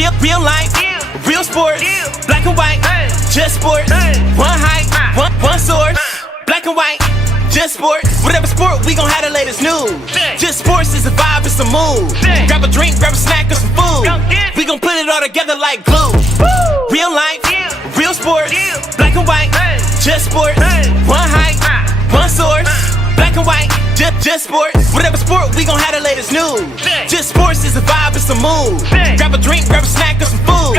Real life, real sports, black and white, just sports. One height, one source, black and white, just sports. Whatever sport, we gon' have the latest news. Just sports is a vibe, it's a mood. Grab a drink, grab a snack or some food. We gon' put it all together like glue. Real life, real sports, black and white, just sports. One height, one source, black and white, just sports. Whatever sport, we gon' have the latest news. Just sports is a vibe, it's a mood. Grab a drink, grab a snack or some food.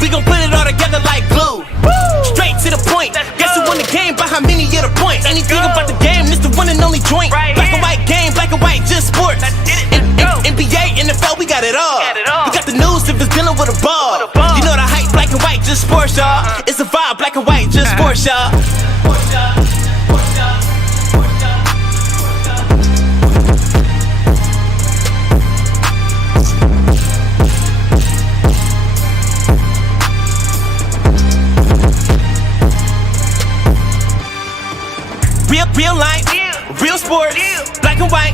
We gon' put it all together like glue. Straight to the point. Guess who won the game by how many of the points? Anything about the game, it's the one and only joint. Black and white game, black and white, just sports. NBA, NFL, we got it all. We got the news if it's dealing with a ball. You know the hype, black and white, just sports, y'all. It's a vibe, black and white, just sports, y'all. Real life, real sports, black and white,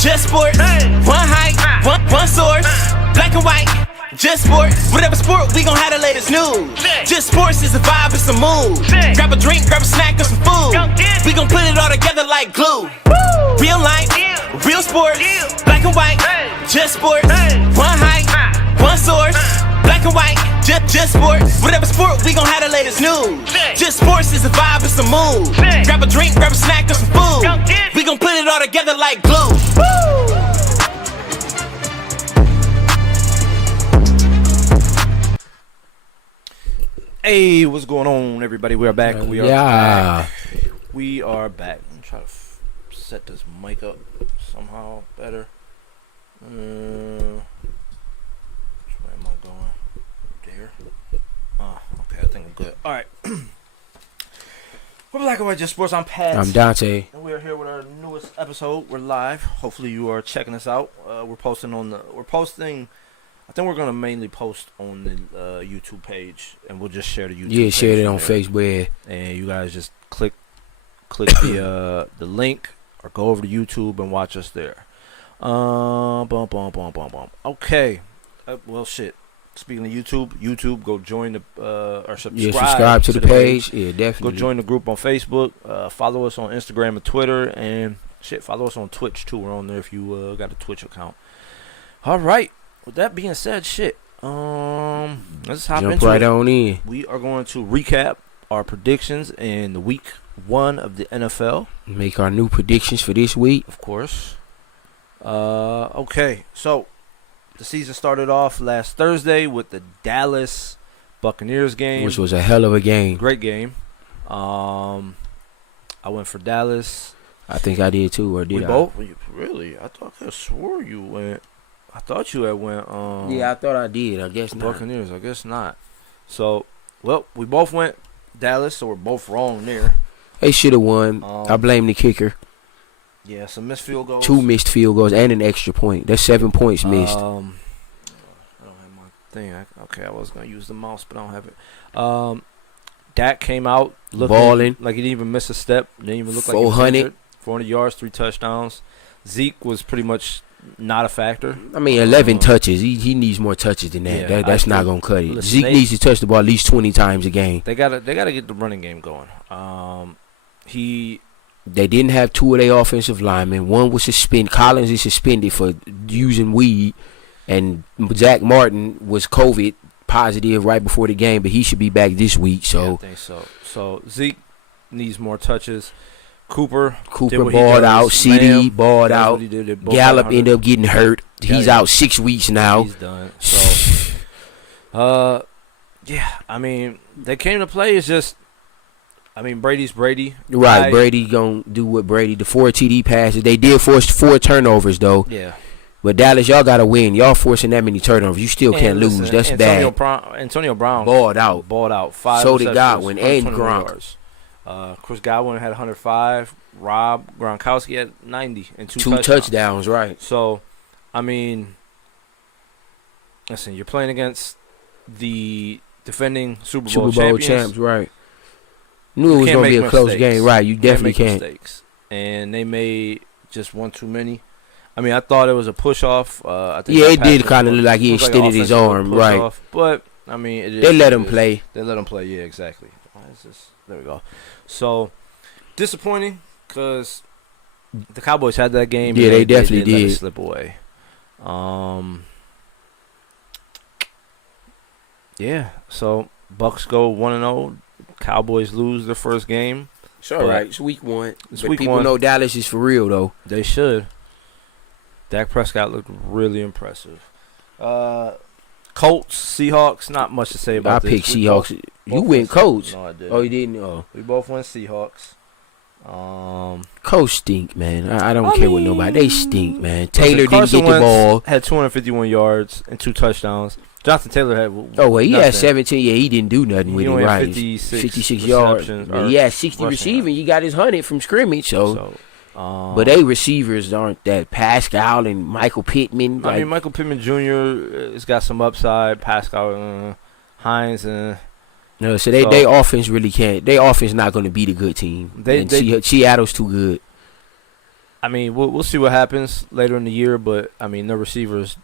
just sports. One height, one source, black and white, just sports. Whatever sport, we gon' have the latest news. Just sports is a vibe, it's a mood. Grab a drink, grab a snack or some food. We gon' put it all together like glue. Real life, real sports, black and white, just sports. One height, one source, black and white, just sports. Whatever sport, we gon' have the latest news. Just sports is a vibe, it's a mood. Grab a drink, grab a snack or some food. We gon' put it all together like glue. Hey, what's going on, everybody? We are back. We are back. I'm trying to set this mic up somehow better. Which way am I going? There. Okay, I think I'm good. All right. We're Black and White Just Sports. I'm Pat. I'm Dante. And we're here with our newest episode. We're live. Hopefully, you are checking us out. We're posting. I think we're gonna mainly post on the YouTube page, and we'll just share the YouTube. Yeah, share it on there. Facebook. And you guys just click the link or go over to YouTube and watch us there. Okay. Well, shit. Speaking of YouTube, go join the or subscribe. Yeah, subscribe to the page. Yeah, definitely. Go join the group on Facebook. Follow us on Instagram and Twitter, and shit, follow us on Twitch too. We're on there if you got a Twitch account. All right. With that being said, let's hop Jump into right it. on in. We are going to recap our predictions in the week 1 of the NFL. Make our new predictions for this week. Of course. Okay, so the season started off last Thursday with the Dallas Buccaneers game, Which was a hell of a game. great game. I went for Dallas. I think I did too, or did We I? both? Really? I swore you went. I thought you had went. Yeah, I thought I did. I guess not. Buccaneers. I guess not. So, well, we both went Dallas, so we're both wrong there. They should have won. I blame the kicker. Yeah, some missed field goals. 2 missed field goals and an extra point. That's 7 points missed. I don't have my thing. Okay, I was gonna use the mouse, but I don't have it. Dak came out looking Balling. like he didn't even miss a step. Didn't even look like 400. 400 yards, 3 touchdowns. Zeke was pretty much not a factor. I mean, 11 touches. He needs more touches than that. Yeah, That's not gonna cut it. Listen, Zeke needs to touch the ball at least 20 times a game. They gotta get the running game going. They didn't have 2 of their offensive linemen. One was suspended. Collins is suspended for using weed, and Zach Martin was COVID positive right before the game, but he should be back this week. So yeah, I think so. So Zeke needs more touches. Cooper balled out. CD balled out. Gallup ended up getting hurt. He's out 6 weeks now. He's done. So, yeah. I mean, they came to play. It's just, I mean, Brady's Brady. Right, Brady gonna do what Brady. The 4 TD passes. They did force 4 turnovers though. Yeah. But Dallas, y'all gotta win. Y'all forcing that many turnovers, you still can't lose. That's bad. Antonio Brown balled out. 5. So did Godwin and Gronk. Chris Godwin had 105. Rob Gronkowski had 90 and 2 touchdowns. Right. So, I mean, listen, you're playing against the defending Super Bowl champs, right? Knew it was gonna be a close game, right? You definitely can't. Mistakes, and they made just one too many. I mean, I thought it was a push off. I think Yeah, that it pass did was kind of more- look like he it was an extended his offensive arm, push right? off, but I mean, it is They let what him it is. play. They let him play. Yeah, exactly. Why is this? There we go. So disappointing because the Cowboys had that game. Yeah, and they definitely let it did. slip away. Yeah. So Bucks go 1-0. Cowboys lose their first game. It's all right. It's week 1. It's But week people 1. know Dallas is for real though. They should. Dak Prescott looked really impressive. Colts, Seahawks, not much to say I about this. picked We Seahawks. both You went went Colts. No, I didn't. Oh, you didn't? Oh, We both went Seahawks. Colts stink, man. I don't I care what mean, nobody. They stink, man. Taylor Carson didn't get the Wentz ball. Had 251 yards and 2 touchdowns. Jonathan Taylor had. Oh, well, he had nothing. 17. Yeah, he didn't do nothing with He it, only had right? 56 yards. receptions, But or he had 60 rushing receiving. yards. You got his 100 from scrimmage. So, So, but they receivers aren't that. Pascal and Michael Pittman. I mean, Michael Pittman Jr. has got some upside. Pascal Hines and. no, so they offense really can't. They offense not going to beat a good team. They- Seattle's too good. I mean, we'll see what happens later in the year, but I mean, their receivers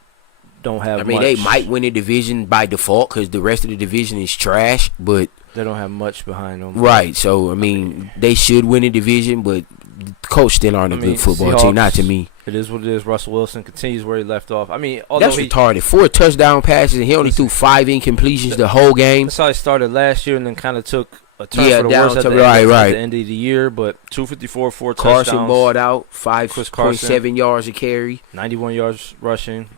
don't have. I mean, much. they might win the division by default because the rest of the division is trash. But They don't have much behind them. right, so I mean, they should win the division, but the Colts still aren't a I mean, good football Seahawks, team. Not to me. It is what it is. Russell Wilson continues where he left off. I mean, although That's retarded. 4 touchdown passes, and he only threw 5 incompletions the whole game. that's how he started last year, and then kind of took a turn Yeah, for the down worse at to- the, right, end, right. at the end of the year. But 254, 4 Carson touchdowns, balled out, Chris Carson. 5.7 yards a carry. 91 yards rushing.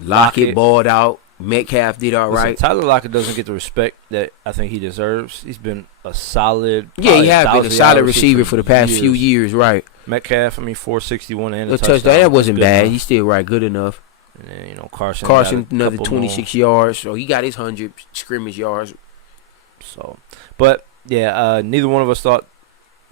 Lockett balled out. Metcalf did all Listen, right. Tyler Lockett doesn't get the respect that I think he deserves. He's been a solid. Yeah, he probably has been a 1,000-yard solid receiver for the past few years, right? Metcalf, I mean, 461 and a The touchdown. touchdown, that wasn't Good bad. enough. He's still right, good enough. And then, you know, Carson Carson, got a another couple 26 yards, so he got his 100 scrimmage yards. more. So, but yeah, neither one of us thought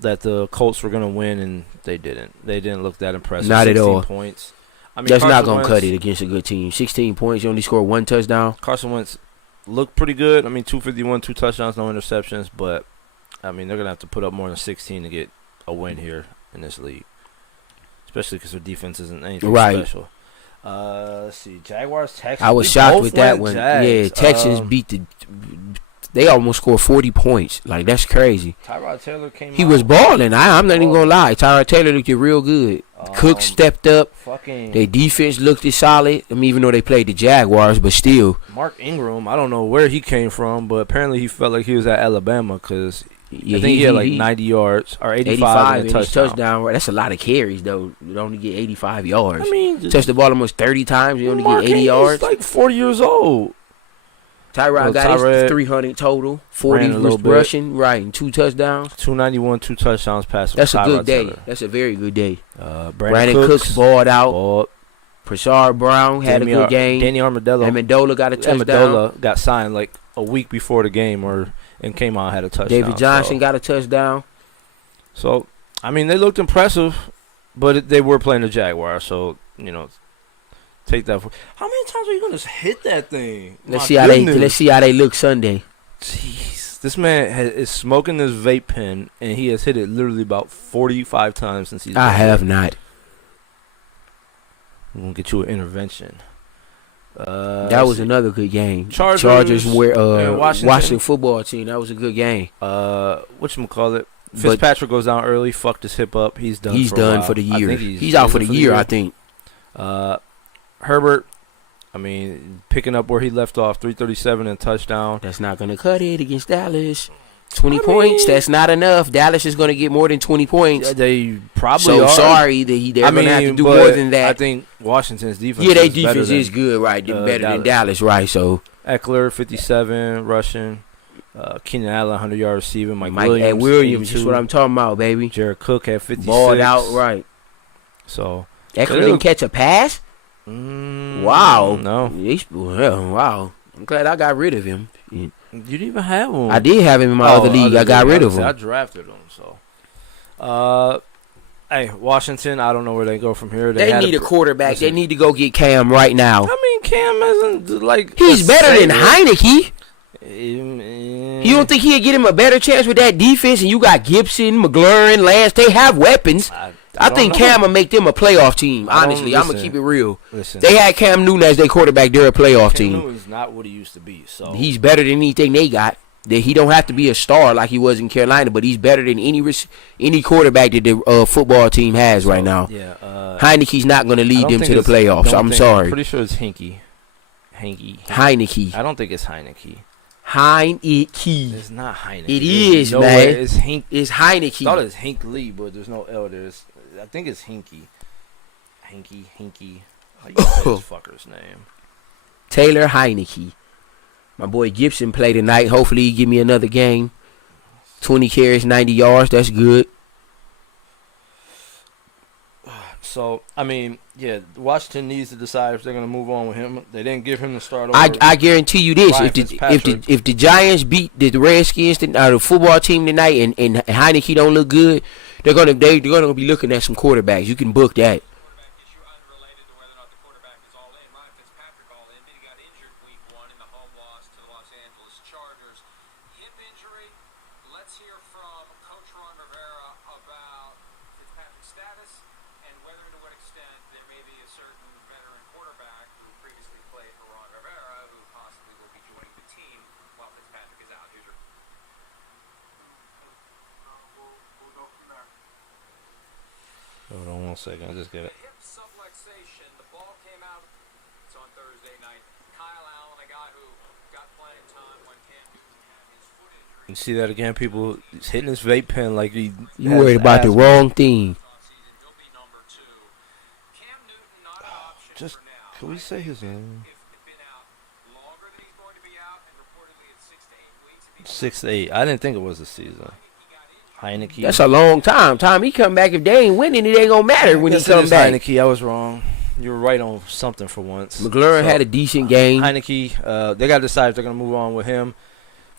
that the Colts were going to win, and they didn't. They didn't look that impressive. Not at 16 all. points. I mean, That's not Carson going to Wentz- cut it against a good team. 16 points, you only scored 1 touchdown. Carson Wentz looked pretty good. I mean, 251, 2 touchdowns, no interceptions, but I mean, they're going to have to put up more than 16 to get a win here in this league, especially because their defense isn't anything Right. special. Let's see, Jaguars, Texans. I was We shocked both with that went one. Jags. Yeah, Texans beat the. They almost scored 40 points. Like, that's crazy. Tyrod Taylor came He out. was balling. I'm not even going to lie. Tyrod Taylor looked real good. Cook stepped up. Fucking Their defense looked solid. I mean, even though they played the Jaguars, but still. Mark Ingram, I don't know where he came from, but apparently he felt like he was at Alabama because Yeah, I think he had like 90 yards or 85, 85 and and a his touchdown. touchdown. Right. That's a lot of carries, though. You only get 85 yards. I mean, Touched the ball almost 30 times. You only Mark get 80 Ingram's yards. like 40 years old. Tyrod Well, got Tyrod his 300 total. 40 ran a little was bit. rushing. Right. And 2 touchdowns. 291, 2 touchdowns passing. That's a Tyrod good day. Taylor. That's a very good day. Brandon Cooks balled out. balled. Prasad Brown had a good game. Danny Armadillo. Amendola got a touchdown. Amendola got signed like a week before the game, and came out and had a touchdown. David Johnson so. got a touchdown. So, I mean, they looked impressive, but they were playing the Jaguars, so, you know, take that for. How many times are you going to hit that thing? Let's My see how goodness. let's see how they look Sunday. Jeez. This man is smoking this vape pen, and he has hit it literally about 45 times since he's I been have here. not. We're going to get you an intervention. That was another good game. Chargers were and Washington football team. That was a good game. Whatchamacallit? Fitzpatrick goes down early, fucked his hip up. He's done He's for a done while. for the I year. think He's out for the year, I think. Herbert, I mean, picking up where he left off, 337 and touchdown. That's not going to cut it against Dallas. 20 points, that's not enough. Dallas is going to get more than 20 points. They probably So are. sorry, they're going to have to do but more than that. I think Washington's defense Yeah, their is better defense than is good, right? They're better than Dallas, right? So Eckler, 57 rushing. Keenan Allen, 100-yard receiving. Mike Williams, Williams, that's what I'm talking about, baby. Jared Cook had 56. Balled out, right? So Eckler didn't catch a pass? Wow. No. Well, wow. I'm glad I got rid of him. You didn't even have him. I did have him in my other league. I got rid of him. I drafted him. So, hey, Washington. I don't know where they go from here. They need a quarterback. They need to go get Cam right now. I mean, Cam isn't like He's better than Heineke. You You don't think he'd get him a better chance with that defense? And you got Gibson, McLaurin, Lance. They have weapons. I think Cam will make them a playoff team. Honestly, I'm gonna keep it real. Listen, They had Cam Newton as their quarterback. They're a playoff Cam team. Newton's not what he used to be. So He's better than anything they got. That he don't have to be a star like he was in Carolina, but he's better than any quarterback that the football team has right now. Yeah, Heineke's not going to lead them to the playoffs. I'm sorry. I'm pretty sure it's Heineke. Heineke. I don't think it's Heineke. Heineke. It's not Heineke. It is, no man. way. It's Hink. It's I thought Heineke. it's Hink Lee, but there's no L there. I think it's Hinky. Hinky. How you say this fucker's name? Taylor Heineke. My boy Gibson played tonight. Hopefully he give me another game. 20 carries, 90 yards. That's good. So, I mean, yeah, Washington needs to decide if they're going to move on with him. They didn't give him the start over. I guarantee you this: Ryan if the Fitzpatrick. if the Giants beat the Redskins, the football team tonight, and Heineke don't look good, they're gonna be looking at some quarterbacks. You can book that. Quarterback issue unrelated to whether or not the quarterback is all in. Ryan Fitzpatrick all in, but he got injured week 1 in the home loss to the Los Angeles Chargers. Hip injury. Let's hear from Coach Ron Rivera about Fitzpatrick's status and whether and to what extent there may be a certain veteran quarterback who previously played for Ron Rivera who possibly will be joining the team while Fitzpatrick is out. Here's your we'll go from there. Hold on 1 second. I just get it. Hip subluxation. The ball came out. It's on Thursday night. Kyle Allen, a guy who got playing time when Cam Newton had his foot injury. You see that again? People hitting his vape pen like he. You has worried about the asthma. wrong thing. Offseason, he'll be number 2. Cam Newton not an option Just for now. can we say his name? If it's been out longer than he's going to be out, and reportedly it's 6 to 8 weeks. If he's 6 to 8. I didn't think it was a season. he got injured. Heineke. That's a long time. He come back, if they ain't winning, it ain't gonna matter when he Yes, it come is back. Heineke. I was wrong. You were right on something for once. McLaurin So, had a decent game. Heineke, they got to decide if they're going to move on with him.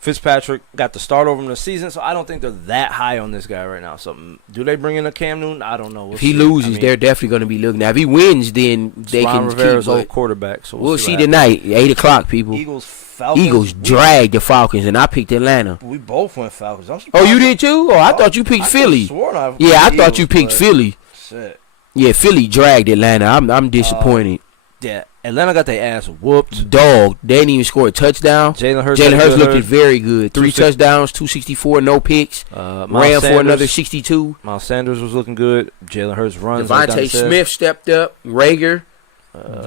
Fitzpatrick got the start over him the season, so I don't think they're that high on this guy right now. So, do they bring in a Cam Newton? I don't know. We'll If he see. loses, I mean, they're definitely going to be looking. Now, if he wins, then they Ron can Rivera's keep. old But quarterback. So we'll see what tonight, 8 o'clock, people. happens. Falcons. Eagles dragged the Falcons, and I picked Atlanta. We both went Falcons. I'm Oh, surprised. you did too? Oh, I thought you picked I Philly. swore I Yeah, I picked thought you Eagles, picked but Philly. Shit. Yeah, Philly dragged Atlanta. I'm disappointed. Yeah, Atlanta got their ass whooped. Dog, they didn't even score a touchdown. Jalen Hurts. Jalen had a Hurts good looked very good. 3 260 touchdowns, 264, no picks. Miles Ran for Sanders- another 62. Miles Sanders was looking good. Jalen Hurts runs. like Devontae Donnie said. Smith stepped up. Rager,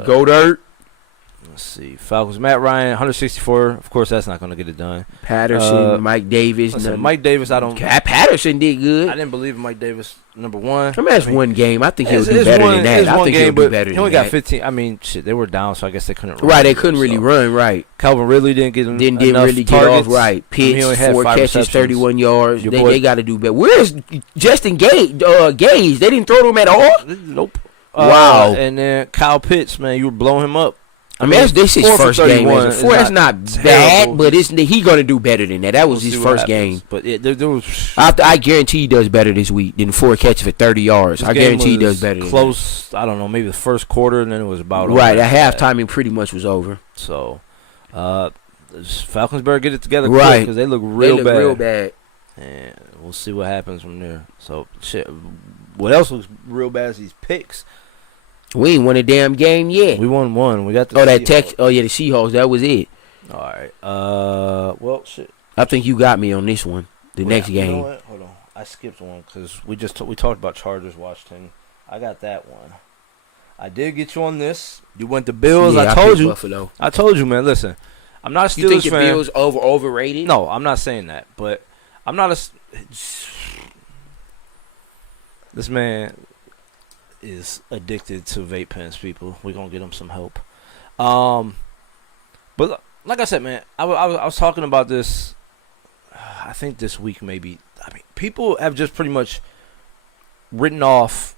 Goddard, Let's see. Falcons. Matt Ryan, 164. Of course, that's not going to get it done. Patterson, Mike Davis. Listen, Mike Davis, I don't. Patterson did good. I didn't believe in Mike Davis, number 1. I mean, that's one game. I think he'll It's- do it's better one- than that. it's I one think game, he'll do but better he than only that. got 15. I mean, shit, they were down, so I guess they couldn't run. Right, they couldn't really So, run, right. Calvin Ridley didn't get Didn't enough really get targets. off right. I mean, he Pitts, only had 4 5 catches, receptions. 31 yards. Your They boy- got to do better. Where's Justin Gage? Gage? They didn't throw to him at all? Nope. Wow. And then Kyle Pitts, man, you were blowing him up. I mean, that's his 4 for first game. 31 As a is four, that's not terrible. bad, but he going to do better than that. That was We'll his see what first happens. game. But there was I guarantee he does better this week than 4 catches for 30 yards. this I game guarantee he was does better than close. I don't know, maybe the first quarter, and then it was about that. Right, over at after that. halftime, it pretty much was over. So, Falcons better get it together, Right. because they look real they look bad. real bad. And we'll see what happens from there. So, shit. What else looks real bad is these picks. We ain't won a damn game yet. We won one. We got the Oh, that Seahawks. text. Oh, yeah, the Seahawks. That was it. All right. Well, shit. I think you got me on this one. The next You know game. what? Hold on. I skipped one because we talked about Chargers Washington. I got that one. I did get you on this. You went to Bills. Yeah, I told picked you. Buffalo. I told you, man. Listen, I'm not a You think Steelers the fan. Bills overrated? No, I'm not saying that. But I'm not This man is addicted to vape pens, people. We're going to get him some help. But like I said, man, I was talking about this, I think this week maybe. I mean, people have just pretty much written off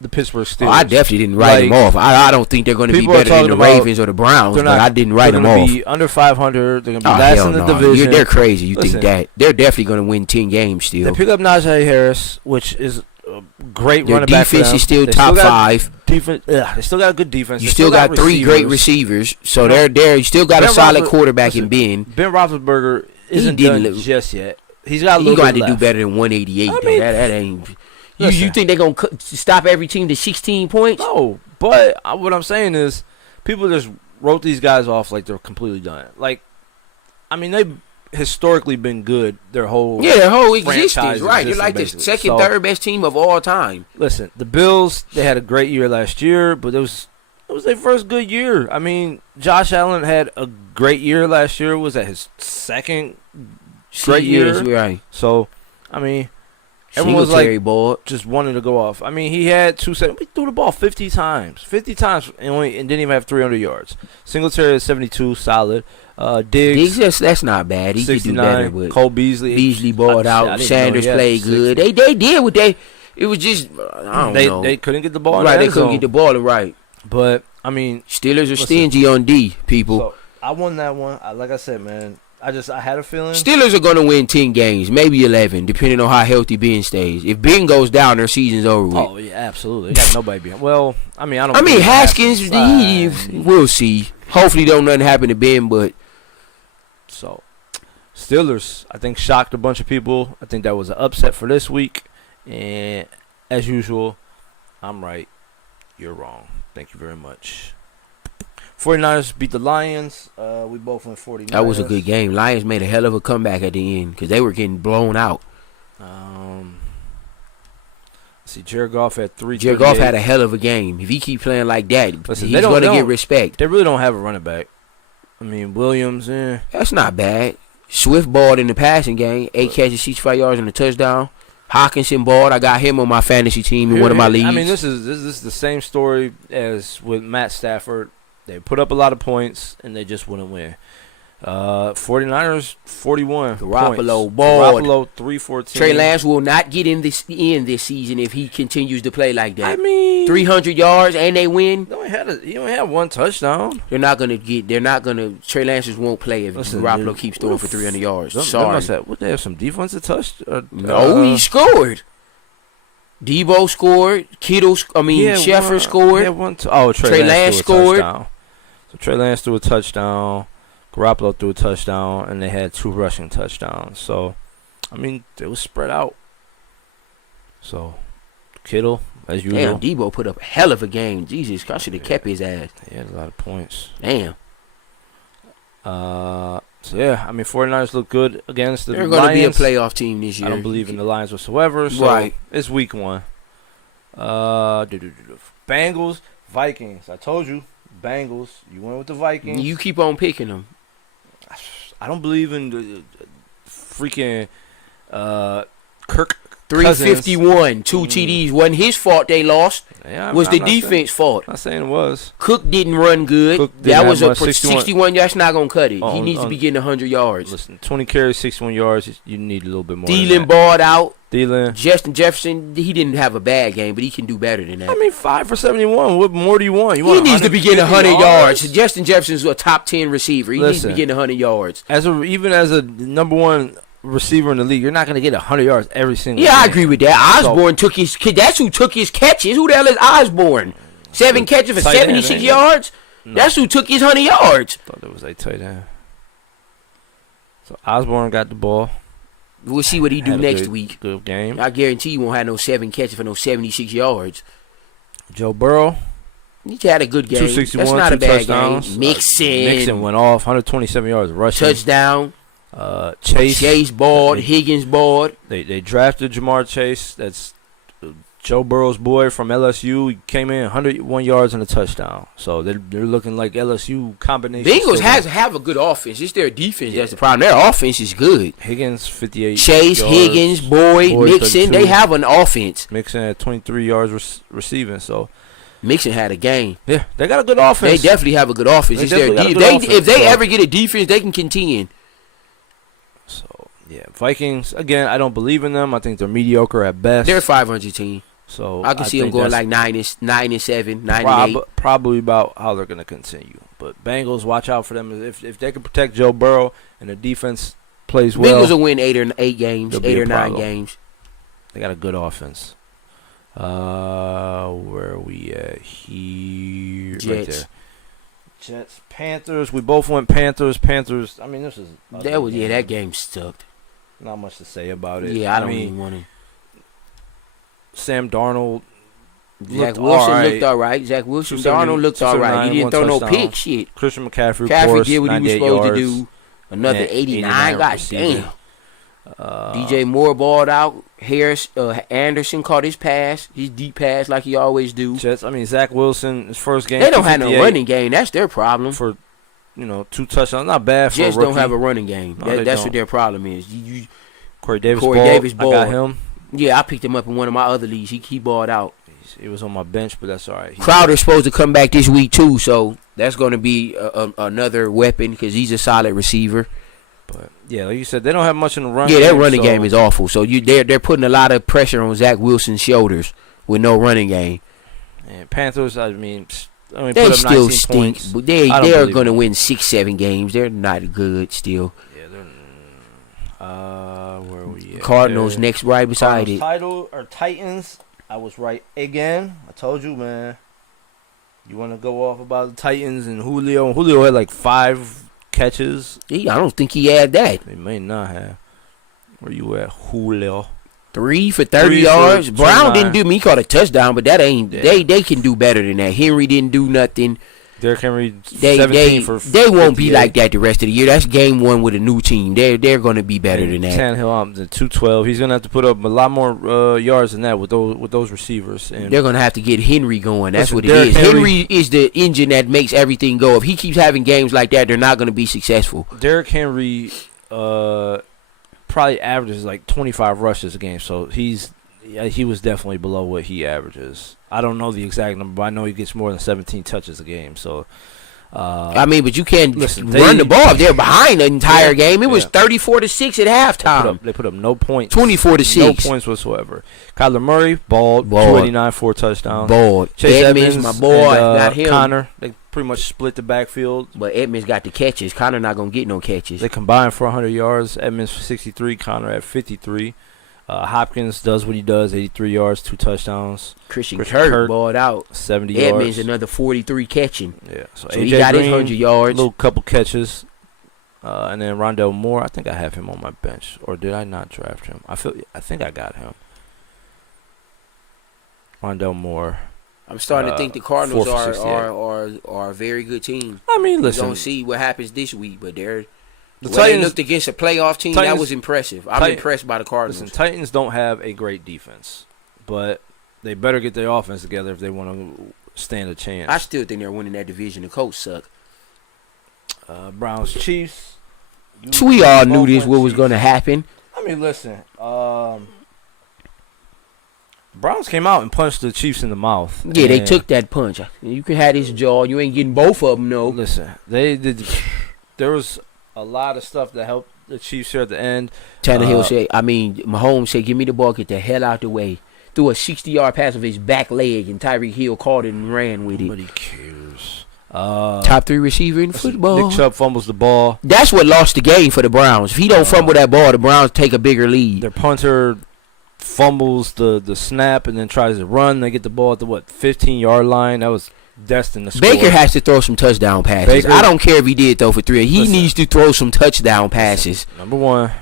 the Pittsburgh Steelers. Oh, I definitely didn't write them off. I don't think they're going to be People are better than talking the about Ravens or the Browns, They're but not- I didn't write them They're off. going to be under 500. They're going to be Oh, last hell in the no. division. They're crazy. You Listen. think that. They're definitely going to win 10 games They still. pick up Najee Harris, which is a great Their running back for defense them. is still They top got 5. Defense, they still got a good defense. You They still got 3 great receivers, so You know, they're you still got a Ben solid Roethlisberger- quarterback listen, in Ben. Ben Roethlisberger isn't didn't done look- just yet. He's got a He little going bit to do left. better than 188. I though. mean, That ain't. You Listen. think they're gonna stop every team to 16 points? No, but what I'm saying is, people just wrote these guys off like they're completely done. Like, I mean, they've historically been good their whole Yeah, their whole franchise existence, right? They're existence, like the basically. second, So, third best team of all time. Listen, the Bills, they had a great year last year, but it was their first good year. I mean, Josh Allen had a great year last year. Was that his second great Yes, year? right? So, I mean, everyone's Singletary like ball. just wanted to go off. I mean, he had 270. We threw the ball 50 times. 50 times and didn't even have 300 yards. Singletary is 72, solid. Diggs, That's not bad. He could do better, 69. but Cole Beasley. Beasley balled I out. didn't know Sanders he had played 60. good. They did what they. It was just I don't know. They couldn't get the ball in right, the they end couldn't zone. get the ball right. But, I mean, Steelers are Listen. stingy on D, people. so I won that one. Like I said, man, I had a feeling. Steelers are going to win 10 games, maybe 11, depending on how healthy Ben stays. If Ben goes down, their season's over with. Oh, yeah, absolutely. They got nobody behind. Well, I mean, I don't I mean, believe Haskins, Haskins. we'll see. Hopefully, don't nothing happen to Ben, but So, Steelers, I think, shocked a bunch of people. I think that was an upset for this week. And as usual, I'm right. You're wrong. Thank you very much. 49ers beat the Lions. We both went 49ers. that was a good game. Lions made a hell of a comeback at the end because they were getting blown out. Let's see, Jared Goff had 3. Jared Goff had a hell of a game. If he keep playing like that, Listen, he's they don't- going to they get don't- respect. They really don't have a running back. I mean, Williams, That's not bad. Swift balled in the passing game. 8 catches, 65 yards and a touchdown. Hawkinson balled. I got him on my fantasy team in one of my leagues. I mean, this is the same story as with Matt Stafford. They put up a lot of points, and they just wouldn't win. 49ers, 41 Garoppolo points. balled. Garoppolo, 314. Trey Lance will not get in this season if he continues to play like that. I mean, 300 yards and they win. he only had one touchdown. They're not gonna. Trey Lance just won't play if Listen, Garoppolo dude, keeps throwing for 300 yards. They Sorry. must have, they have some defensive touch? No, he scored. Debo scored. Sheffer scored. Trey Lance scored. So Trey Lance threw a touchdown. Garoppolo threw a touchdown, and they had 2 rushing touchdowns. So, I mean, it was spread out. So, Kittle, as usual. Damn, Debo put up a hell of a game. Jesus, I should have kept his ass. He had a lot of points. Damn. So, yeah, I mean, 49ers look good against the They're Lions. going to be a playoff team this year. I don't believe in the Lions whatsoever. So, Right. it's week 1. Bengals, Vikings. I told you, Bengals. You went with the Vikings. You keep on picking them. I don't believe in the freaking Kirk 351, 2 Mm. TDs. Wasn't his fault they lost. Yeah, Was the I'm not saying- defense fault. I'm not saying it was. Cook didn't run good. Cook didn't That have was a much, 61. That's not going to cut it. He On- needs to be getting 100 yards. Listen, 20 carries, 61 yards. You need a little bit more. Thielen balled out. Thielen. Justin Jefferson, he didn't have a bad game, but he can do better than that. I mean, 5 for 71. What more do you want? You He want needs to be getting 100 yards? yards. Justin Jefferson's a top 10 receiver. He needs to be Listen. getting 100 yards. Even as a number 1 receiver in the league, you're not going to get 100 yards every single Yeah, I game. agree with that. Osborne took his. That's who took his catches. Who the hell is Osborne? 7 catches for Tight end, 76 ain't it? yards. No. That's who took his 100 yards. Thought it was a tight end. So Osborne got the ball. We'll see what he do Had a next good- week. Good game. I guarantee you won't have no 7 catches for no 76 yards. Joe Burrow. He had a good game. 261, That's not a 2 bad touchdowns. game. Mixon Mixon went off, 127 yards rushing. touchdown. Chase balled. They- Higgins balled. They drafted Jamar Chase. That's Joe Burrow's boy from LSU. He came in 101 yards and a touchdown. So they're looking like LSU combination. Bengals have a good offense. It's their defense that's the problem. Their offense is good. Higgins 58. Chase, yards. Higgins, Boyd, Mixon, 32. they have an offense. Mixon had 23 yards receiving. So Mixon had a game. yeah, they got a good offense. They definitely have a good offense. They It's their definitely got a good if they offense, so- ever get a defense, they can contend. So yeah, Vikings again. I don't believe in them. I think they're mediocre at best. They're a 500 team. So I can see them think going that's like 9-7, 9-8. probably about how they're going to continue. But Bengals, watch out for them. If they can protect Joe Burrow and the defense plays well, Bengals will win 8 games, They'll be 8 a or 9 problem. games. they got a good offense. Where are we at here? Right Jets. there. Jets, Panthers. We both went Panthers. Panthers. I mean, this is That game sucked. not much to say about it. Yeah, I don't mean, even want to. Sam Darnold. Zach Looked Wilson all right. looked all right. Zach Wilson, 270, Darnold looked all right. He didn't 279, throw no one pick touchdown. shit. Christian McCaffrey, of McCaffrey course, did what he was 98 supposed yards. to do. Another and 89. God receiving. damn. DJ Moore balled out. Anderson caught his pass, his deep pass like he always do. Jets. I mean, Zach Wilson, his first game. They don't have no 258 running game. That's their problem. for 2 touchdowns. Not bad for Jets a rookie. don't have a running game. No, they That's don't. what their problem is. Corey Davis. Corey balled. Davis I got balled. him. Yeah, I picked him up in one of my other leagues. He balled out. He was on my bench, but that's all right. Crowder's supposed to come back this week too, so that's going to be another weapon because he's a solid receiver. But yeah, like you said, they don't have much in the run. Yeah, game, their running so- game is awful. So they're putting a lot of pressure on Zach Wilson's shoulders with no running game. And Panthers, I mean, They put up still 19 stink, points. but I don't they're believe going to it. win 6-7 games. They're not good still. Yeah, they're. Where are we at? Cardinals They're- next right beside Cardinals it. title or Titans. I was right again. I told you, man. You want to go off about the Titans and Julio? Julio had like 5 catches. I don't think he had that. They may not have. Where you at, Julio? 3 for 30 3 for yards. Brown 29. didn't do me. He caught a touchdown, but that ain't. Yeah. They can do better than that. Henry didn't do nothing. Derrick Henry, They 17 for they won't be 58. like that the rest of the year. That's game 1 with a new team. They're going to be better than that. Tannehill, the 212. He's gonna have to put up a lot more yards than that with those receivers. And They're going to have to get Henry going. That's Listen, what it Derrick is. Henry Henry is the engine that makes everything go. If he keeps having games like that, they're not going to be successful. Derrick Henry probably averages like 25 rushes a game, so he was definitely below what he averages. I don't know the exact number, but I know he gets more than 17 touches a game. So, But you can't listen, run they- the ball if they're behind the entire Yeah, game. It was yeah. 34-6 at halftime. they put up no points. 24-6. No points whatsoever. Kyler Murray, balled. 289, 4 touchdowns. Ball. Chase Edmonds, Edmonds, my boy, and, got him. Connor, they pretty much split the backfield. But Edmonds got the catches. Connor not going to get no catches. They combined for 100 yards. Edmonds for 63, Connor at 53. Hopkins does what he does, 83 yards, 2 touchdowns, Christian Kirk Kirk balled out. 70 Edmonds yards. another 43 catching. Yeah, so So AJ he got his Green, 100 yards. little couple catches. And then Rondell Moore, I think I have him on my bench. Or did I not draft him? I think I got him. Rondell Moore. I'm starting to think the Cardinals 4 for 68. are a very good team. I mean, We're listen. going to see what happens this week, but they're The when they Titans, looked against a playoff team, that Titans- was impressive. I'm Titan- impressed by the Cardinals. listen, Titans don't have a great defense. But they better get their offense together if they want to stand a chance. I still think they're winning that division. The Colts suck. Browns, Chiefs. So we all knew both this went what was Chiefs. going to happen. I mean, listen. Browns came out and punched the Chiefs in the mouth. Yeah, they And took that punch. You can have this jaw. You ain't getting both of them, no. Listen, they did. There was a lot of stuff that helped the Chiefs here at the end. Tannehill said, Mahomes said, give me the ball, get the hell out the way. Threw a 60-yard pass with his back leg, and Tyreek Hill caught it and ran with it. Nobody cares. Top 3 receiver in football. Nick Chubb fumbles the ball. That's what lost the game for the Browns. If he don't fumble that ball, the Browns take a bigger lead. Their punter fumbles the snap and then tries to run. They get the ball at the 15-yard line. That was destined to score. Baker has to throw some touchdown passes. Baker- I don't care if he did throw for 3. He Listen. needs to throw some touchdown passes. Number one.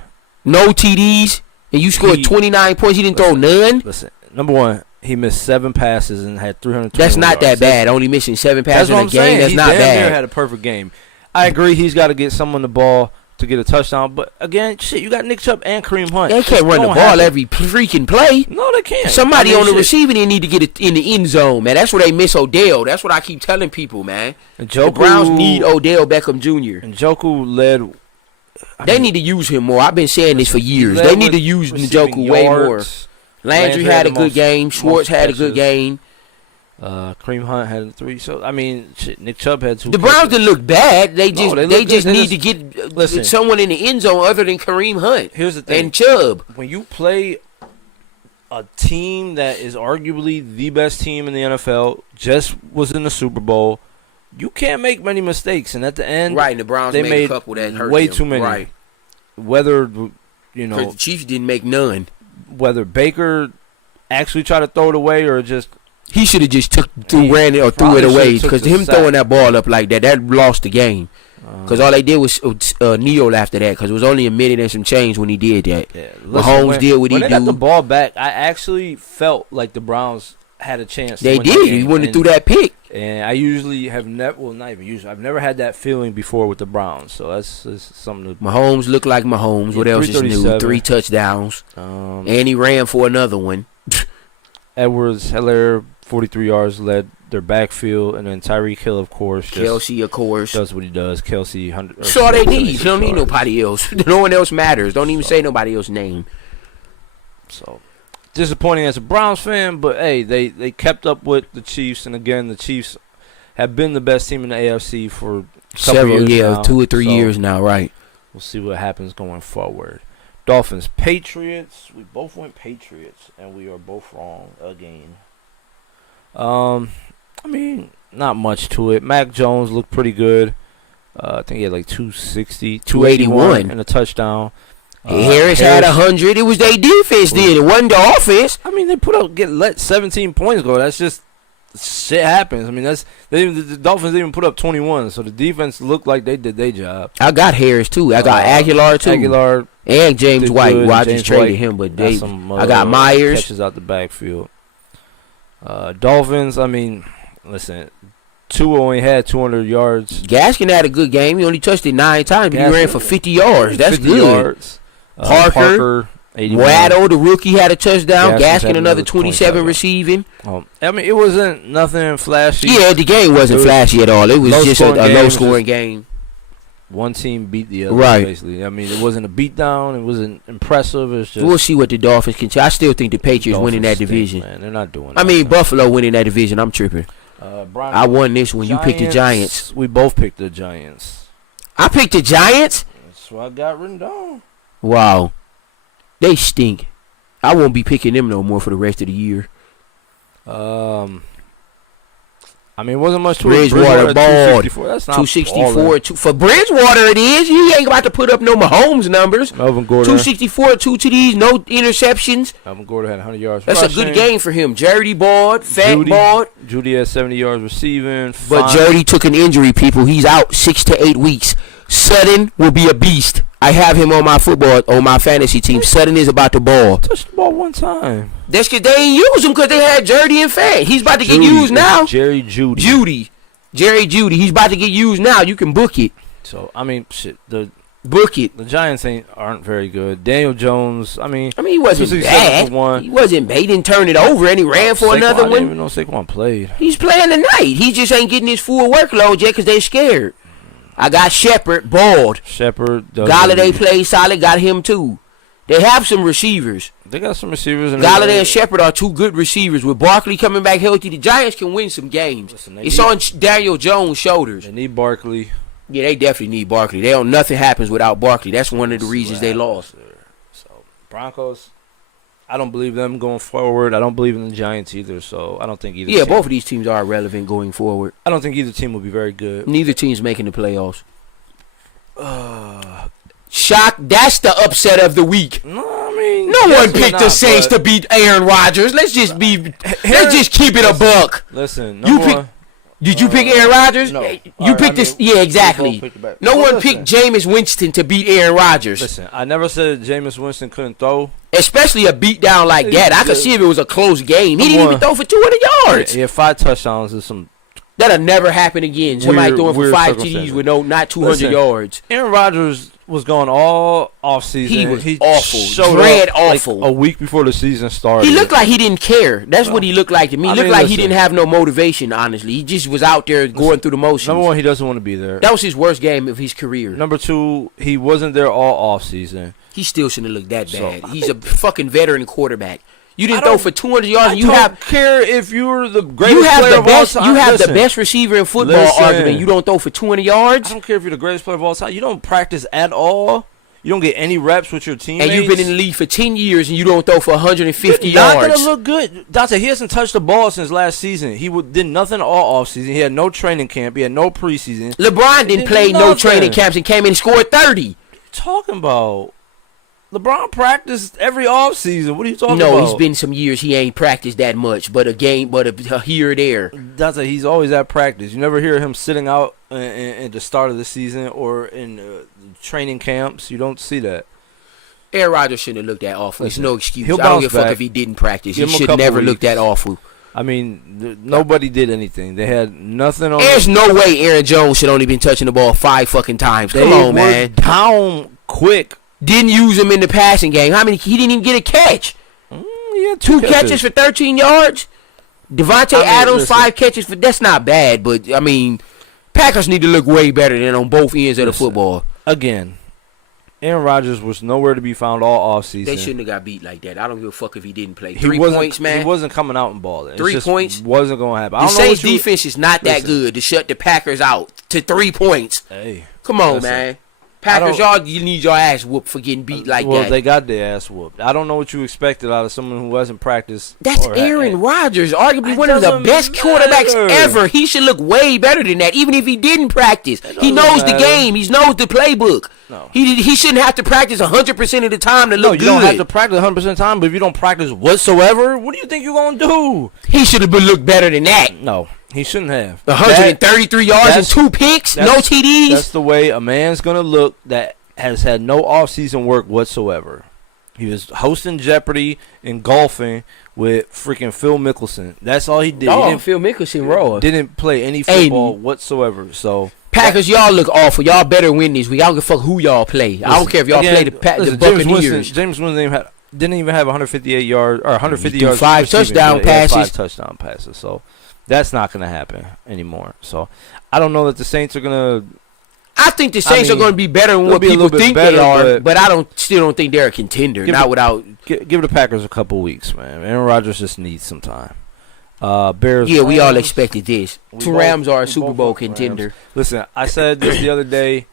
No TDs, and you scored 29 points. He didn't throw none. Listen, number one, he missed 7 passes and had 320 That's not that yards. bad. Only missing 7 passes That's what in I'm a game. saying. That's He not damn near bad. had a perfect game. I agree. He's got to get someone the ball to get a touchdown. But again, shit, you got Nick Chubb and Kareem Hunt. They can't It's run the gonna ball happen. every freaking play. No, they can't. Somebody I mean, on the shit. receiving end need to get it in the end zone, man. That's where they miss Odell. That's what I keep telling people, man. And The Browns need Odell Beckham Jr. And Njoku led. They need to use him more. I've been saying this for years. led They need with to use receiving Njoku way more. yards. Landry had a the good most- game. Schwartz most had a good catches. game. Kareem Hunt had 3. So I mean, shit, Nick Chubb had 2. The Browns catches. didn't look bad. They No, just they they look just good. They need just- to get listen. someone in the end zone other than Kareem Hunt Here's the thing. and Chubb. When you play a team that is arguably the best team in the NFL, just was in the Super Bowl, you can't make many mistakes. And at the end, Right, and the Browns they made made a couple that hurt way them. too many. Right, Whether because the Chiefs didn't make none. whether Baker actually tried to throw it away or just He should have just He ran it or threw probably it away should've took because the him sack. throwing that ball up like that lost the game. Because all they did was kneel after that because it was only a minute and some change when he did that. Yeah, Mahomes did what he when they got the do. ball back, I actually felt like the Browns had a chance. They to win that did. game. He wouldn't have And- threw that pick. And I usually have never, well, not even usually, I've never had that feeling before with the Browns. So that's something to. Mahomes looked like Mahomes. What Yeah, else is new? 337. 3 touchdowns. Um, And he ran for another one. Edwards, Heller, 43 yards, led their backfield, and then Tyreek Hill, of course, just Kelsey, of course. does what he does. Kelsey, 100. That's all they need. 76 They don't need yards. nobody else. No one else matters. Don't even say nobody else's name. So disappointing as a Browns fan, but hey, they kept up with the Chiefs, and again, the Chiefs have been the best team in the AFC for a couple Several years now. 2 or 3 So years now, right? We'll see what happens going forward. Dolphins, Patriots. We both went Patriots, and we are both wrong again. I mean, not much to it. Mac Jones looked pretty good. I think he had like 260, 281 and a touchdown. Harris had 100. It was their defense did. It wasn't the offense. I mean, they let 17 points go. That's just shit happens. I mean, the Dolphins didn't even put up 21, so the defense looked like they did their job. I got Harris too. I got Aguilar too. Aguilar And James did White. good, Well, I James just traded White him, but got some, I got Myers. catches out the backfield. Dolphins. I mean, listen, Tua only had 200 yards. Gaskin had a good game. He only touched it 9 times, but he Gaskin- ran for 50 yards. That's 50 good. yards. Parker, 81. Waddle, the rookie, had a touchdown. Gaskin's had Gaskin, another another 27 27. receiving. I mean, it wasn't nothing flashy. Yeah, the game wasn't It was flashy at all. It was just a low-scoring game. low-scoring game. One team beat the other, Right. basically. I mean, it wasn't a beatdown. It wasn't impressive. It's just We'll see what the Dolphins can. I still think the Patriots winning that Dolphins stink, division. man. They're not doing I mean, nothing. Buffalo winning that division. I'm tripping. Brian, I won this one. You picked the Giants. We both picked the Giants. I picked the Giants? That's what I got written down. Wow. They stink. I won't be picking them no more for the rest of the year. I mean, it wasn't much to Bridgewater it. balled. 264. That's not 264. balling. For Bridgewater, it is. He ain't about to put up no Mahomes numbers. Melvin Gordon. 264, 2 TDs, no interceptions. Melvin Gordon had 100 yards. That's rushing. a good game for him. Jerry balled, Fat Judy. balled. Judy had 70 yards receiving. But Fine. Jerry took an injury, people. He's out 6 to 8 weeks. Sutton will be a beast. I have him on my fantasy team. Sutton is about to ball. touched the ball one time. That's because they ain't use him because they had Jerry and Fat. He's about to get used now. Jerry Judy. Jerry Judy. He's about to get used now. You can book it. So I mean, shit. The Book it. Giants aren't very good. Daniel Jones. I mean, He wasn't 267 bad. for one. He wasn't bad. He didn't turn it over and he ran for Saquon, another I didn't one. even know Saquon played. He's playing tonight. He just ain't getting his full workload yet because they scared. I got Shepard, bald. Shepard. Galladay played solid, got him too. They have some receivers. They got some receivers. In Galladay and Shepard are 2 good receivers. With Barkley coming back healthy, the Giants can win some games. Listen, they It's need- on Daniel Jones' shoulders. They need Barkley. Yeah, they definitely need Barkley. Nothing happens without Barkley. That's one of the reasons they lost. So Broncos. I don't believe them going forward. I don't believe in the Giants either. So I don't think either. Yeah, team, both of these teams are relevant going forward. I don't think either team will be very good. Neither team's making the playoffs. Shock. That's the upset of the week. No, I mean, No yes, one but picked not, the Saints but- to beat Aaron Rodgers. Let's just keep it a buck. Listen, You number pick- one. Did you pick Aaron Rodgers? No. You Alright, picked I this. mean, Yeah, we exactly. both picked it back. No But one listen. picked Jameis Winston to beat Aaron Rodgers. Listen, I never said Jameis Winston couldn't throw. Especially a beatdown like that. I could see if it was a close game. He didn't even throw for 200 yards. He had 5 touchdowns and some. That'll never happen again. Somebody Weird- throwing for weird 5 circumstances. TDs with not 200 Listen, yards. Aaron Rodgers was gone all offseason. He was awful. showed Dread up, like, awful. a week before the season started. He looked like he didn't care. That's what he looked like to me. He I looked mean, like he listen. didn't have no motivation, honestly. He just was out there going through the motions. Number one, he doesn't want to be there. That was his worst game of his career. Number two, he wasn't there all offseason. He still shouldn't have looked that So, bad. I He's a fucking veteran quarterback. You didn't I throw don't- for 200 yards. I And you don't have care if you're the greatest you have player the of all best. time. You have Listen, the best receiver in football. Listen. Argument. You don't throw for 200 I yards, don't care if you're the greatest player of all time. You don't practice at all. You don't get any reps with your teammates. and you've been in the league for 10 years, and you don't throw for 150 You're not yards. gonna look good. Dante, he hasn't touched the ball since last season. He did nothing all offseason. He had no training camp. He had no preseason. LeBron didn't Did play no nothing. training camps and came in and scored 30. Talking about. LeBron practiced every offseason. What are you talking about? No, he's been some years he ain't practiced that much, but a here or there. He's always at practice. You never hear him sitting out in the start of the season or in training camps. You don't see that. Aaron Rodgers shouldn't have looked that awful. It's no excuse. I don't bounce give a fuck back. if he didn't practice. Give He him a should couple never look weeks. that awful. I mean, nobody did anything. They had nothing on. There's no way Aaron Jones should only been touching the ball 5 fucking times. Come They on, were man. down quick. Didn't use him in the passing game. How many? He didn't even get a catch. He had 2 catches for 13 yards. Devontae Adams, listen. 5 catches for. That's not bad, but I mean, Packers need to look way better than on both ends of the Listen. football. Again, Aaron Rodgers was nowhere to be found all offseason. They shouldn't have got beat like that. I don't give a fuck if he didn't play. He 3 wasn't- points, man. He wasn't coming out and balling. 3 It just points? wasn't going to happen. I The don't know Saints what you- defense is not that Listen. good to shut the Packers out to 3 points. Hey, Come on, listen. man. Packers, you need your ass whooped for getting beat like well, that. they got their ass whooped. I don't know what you expected out of someone who hasn't practiced. That's or Aaron Rodgers, arguably It one of the doesn't best quarterbacks matter. ever. He should look way better than that, even if he didn't practice. He doesn't knows the matter. game. He knows the playbook. No. He shouldn't have to practice 100% of the time to No, look you good. don't have to practice 100% of the time, but if you don't practice whatsoever, what do you think you're going to do? He should have been looked better than that. No, he shouldn't have. 133 yards and that's- 2 picks, no That's TDs. the way a man's going to look that has had no off-season work whatsoever. He was hosting Jeopardy and golfing with freaking Phil Mickelson. That's all he did. He didn't, Phil Mickelson raw. didn't play any Hey, football whatsoever. So Packers, y'all look awful. Y'all better win this week. I don't give a fuck who y'all play. I don't care if y'all play the Buccaneers. James Winston didn't even have 158 yards or 150 He threw yards. 5 receiving, touchdown but he had passes. 5 touchdown passes. So that's not going to happen anymore. So I don't know that the Saints are going to. I think the Saints are mean, going to be better than they'll what be a people little bit think better, they are, but- but I still don't think they're a contender. Not without. Give the Packers a couple weeks, man. Aaron Rodgers just needs some time. Bears. Yeah, we all Rams. expected this. We The both- Rams are a we Super both Bowl want the Rams. contender. Listen, I said this the other day.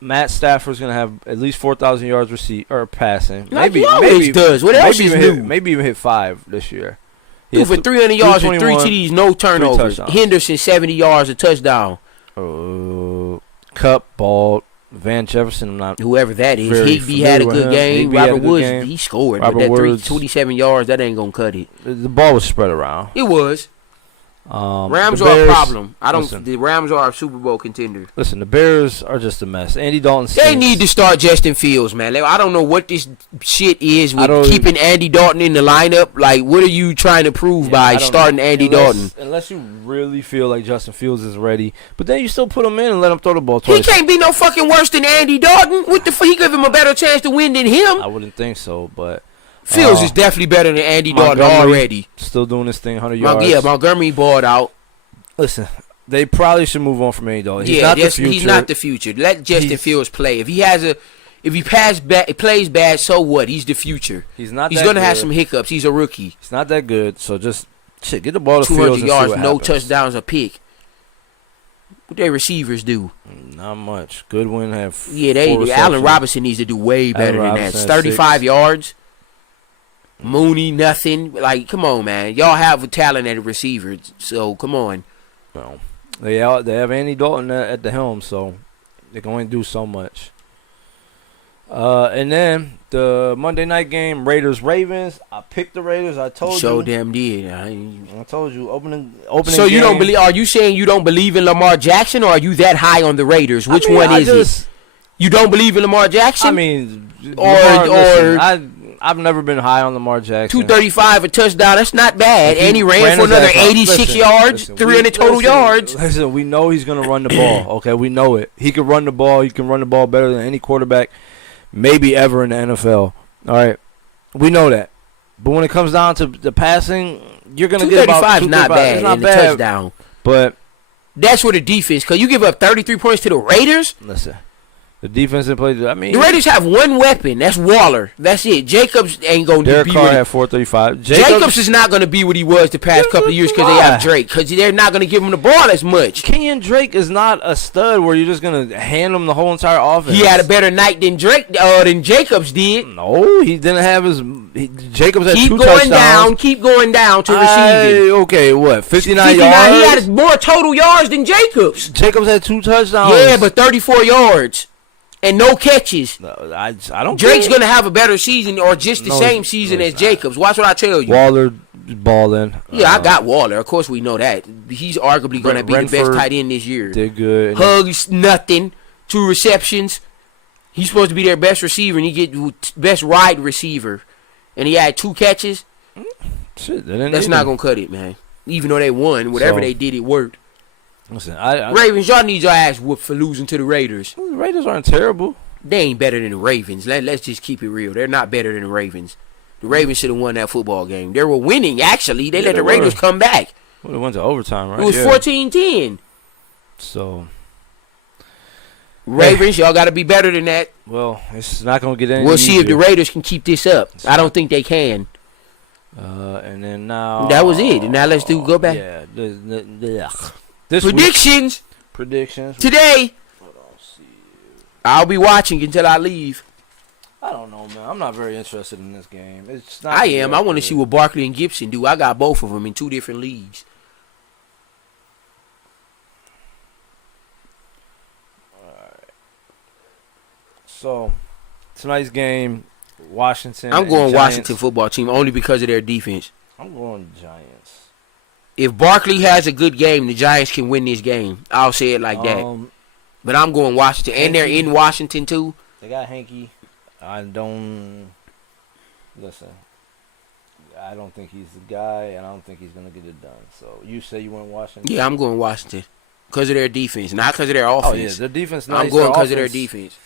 Matt Stafford's gonna have at least 4,000 yards passing. Like he always does. What else is new? Maybe even hit 5 this year. He Threw had for 300 yards and 3 321, TDs, no turnovers. touchdowns. Henderson 70 yards, a touchdown. Cup, Ball, Van Jefferson. I'm not. Whoever that is, Very Higby had a familiar with good him. game. Higby had a Robert good Woods, game. he scored, Robert but that Woods. 27 yards, that ain't gonna cut it. The ball was spread around. It was. Rams the are a Bears- problem. listen. The Rams are a Super Bowl contender. Listen, the Bears are just a mess. Andy Dalton. They stinks. need to start Justin Fields, man. Like, I don't know what this shit is I with don't- keeping Andy Dalton in the lineup. Like, what are you trying to prove Yeah, I by don't starting know. Andy Unless- Dalton? Unless you really feel like Justin Fields is ready, but then you still put him in and let him throw the ball He twice. can't be no fucking worse than Andy Dalton. What the fuck? He gave him a better chance to win than him. I wouldn't think so, but Fields is definitely better than Andy Dalton Montgomery already. still doing this thing 100 yards. Yeah, Montgomery balled out. Listen, they probably should move on from Andy Dalton. He's Yeah, not the future. he's not the future. Let Justin He's- Fields play. If he plays bad, so what? He's the future. He's not. He's that gonna have good. some hiccups. He's a rookie. He's not that good. So just get the ball to Fields 200 and yards, see what no happens. touchdowns, a pick. What their receivers do? Not much. Goodwin have. Yeah, 4 Allen receptions. Robinson needs to do way better than that. Robinson has 35 6. yards. Mooney, nothing. Like, come on, man. Y'all have a talented receiver, so come on. Well, they have Andy Dalton at the helm, so they can only do so much. And then the Monday night game, Raiders-Ravens. I picked the Raiders. I told So you. damn did. I told you. Opening. So you don't game. believe? Are you saying you don't believe in Lamar Jackson, or are you that high on the Raiders? Which one is it? You don't believe in Lamar Jackson? I mean, Or- I've never been high on Lamar Jackson. 235 a touchdown. That's not bad. If he And he ran for his another ass off- 86 listen, yards, listen, 300 total yards. Listen, we know he's gonna run the ball. Okay, we know it. He can run the ball. He can run the ball better than any quarterback, maybe ever in the NFL. All right, we know that. But when it comes down to the passing, you're gonna get about 235 is not 235. bad. It's not in the bad, touchdown. but That's where the defense. Because you give up 33 points to the Raiders. listen, the defense didn't play. I mean, The Raiders have one weapon. That's Waller. That's it. Jacobs ain't going to Derek be Carr what had 435. Jacobs is not going to be what he was the past couple of years because they have Drake. Because they're not going to give him the ball as much. Kenyon Drake is not a stud where you're just gonna hand him the whole entire offense. He had a better night than than Jacobs did. No, he didn't have his. Jacobs had Keep 2 going touchdowns. keep going down to receiving. Okay, what? 59 59, yards. he had more total yards than Jacobs. Jacobs had 2 touchdowns. Yeah, but 34 yards. and no catches. I don't. Drake's care. gonna have a better season or just the No, same he's- season no, as he's not. Jacobs. Watch what I tell you. Waller balling. Yeah, I got Waller. Of course, we know that. He's arguably gonna be the best Renford tight end this year. Did good. And Hugs, nothing. 2 receptions. He's supposed to be their best receiver, and he get best wide receiver, and he had 2 catches. shit, they didn't That's need not him. gonna cut it, man. Even though they won, whatever So- they did, it worked. Listen, I Ravens, y'all need your ass whooped for losing to the Raiders. the Raiders aren't terrible. They ain't better than the Ravens. Let's just keep it real. They're not better than the Ravens. The Ravens should have won that football game. They were winning, actually. They Yeah, let they the Raiders were. come back. Well, it went to overtime, right? It was Yeah. 14-10. So, Ravens, y'all got to be better than that. well, it's not gonna get any. We'll see if the easier. Raiders can keep this up. I don't think they can. And then now That was it. And now let's go back. Yeah, this week- Predictions predictions. today. I'll be watching until I leave. I don't know, man. I'm not very interested in this game. It's not. I am. I want to see what Barkley and Gibson do. I got both of them in 2 different leagues. So tonight's game, Washington. I'm and going Giants. Washington football team only because of their defense. I'm going Giants. If Barkley has a good game, the Giants can win this game. I'll say it like that. But I'm going Washington, and they're in Washington too. They got Hanky. I don't listen. I don't think he's the guy, and I don't think he's gonna get it done. So you say you want Washington? Yeah, I'm going Washington because of their defense, not because of their offense. Oh yeah, their defense. Nice. I'm going Their because of their offense- defense.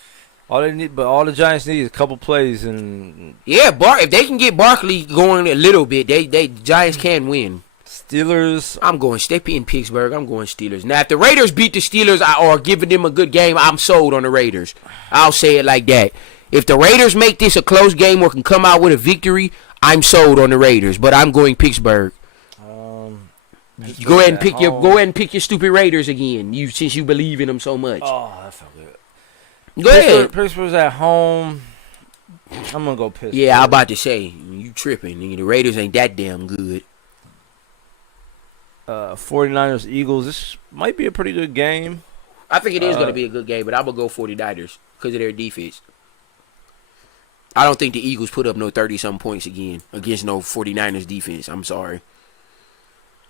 All they need, but all the Giants need is a couple plays, and Yeah, if they can get Barkley going a little bit, they Giants can win. Steelers. I'm going. Stay in Pittsburgh. I'm going Steelers. Now, if the Raiders beat the Steelers or giving them a good game, I'm sold on the Raiders. I'll say it like that. If the Raiders make this a close game or can come out with a victory, I'm sold on the Raiders. But I'm going Pittsburgh. Just Go ahead and at pick home. go ahead and pick your stupid Raiders again. Since you believe in them so much. Oh, that felt good. Go ahead. Pittsburgh's at home. I'm gonna go Pittsburgh. Yeah, I'm about to say you tripping. Nigga. The Raiders ain't that damn good. 49ers, Eagles. This might be a pretty good game. I think it is going to be a good game, but I'm going to go 49ers because of their defense. I don't think the Eagles put up no 30-something points again against no 49ers defense. I'm sorry.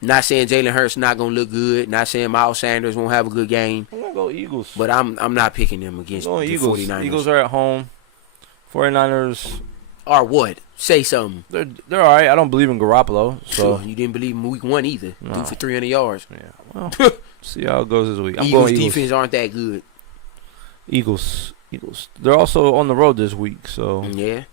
Not saying Jalen Hurts not going to look good. Not saying Miles Sanders won't have a good game. I'm gonna go Eagles. But I'm not picking them against Going the Eagles. 49ers. Eagles are at home. 49ers. Or what? Say something. They're all right. I don't believe in Garoppolo, so You didn't believe him week 1 either. No. Threw for 300 yards. yeah. Well, see how it goes this week. I'm Eagles going Eagles. defense aren't that good. Eagles. They're also on the road this week, so Yeah.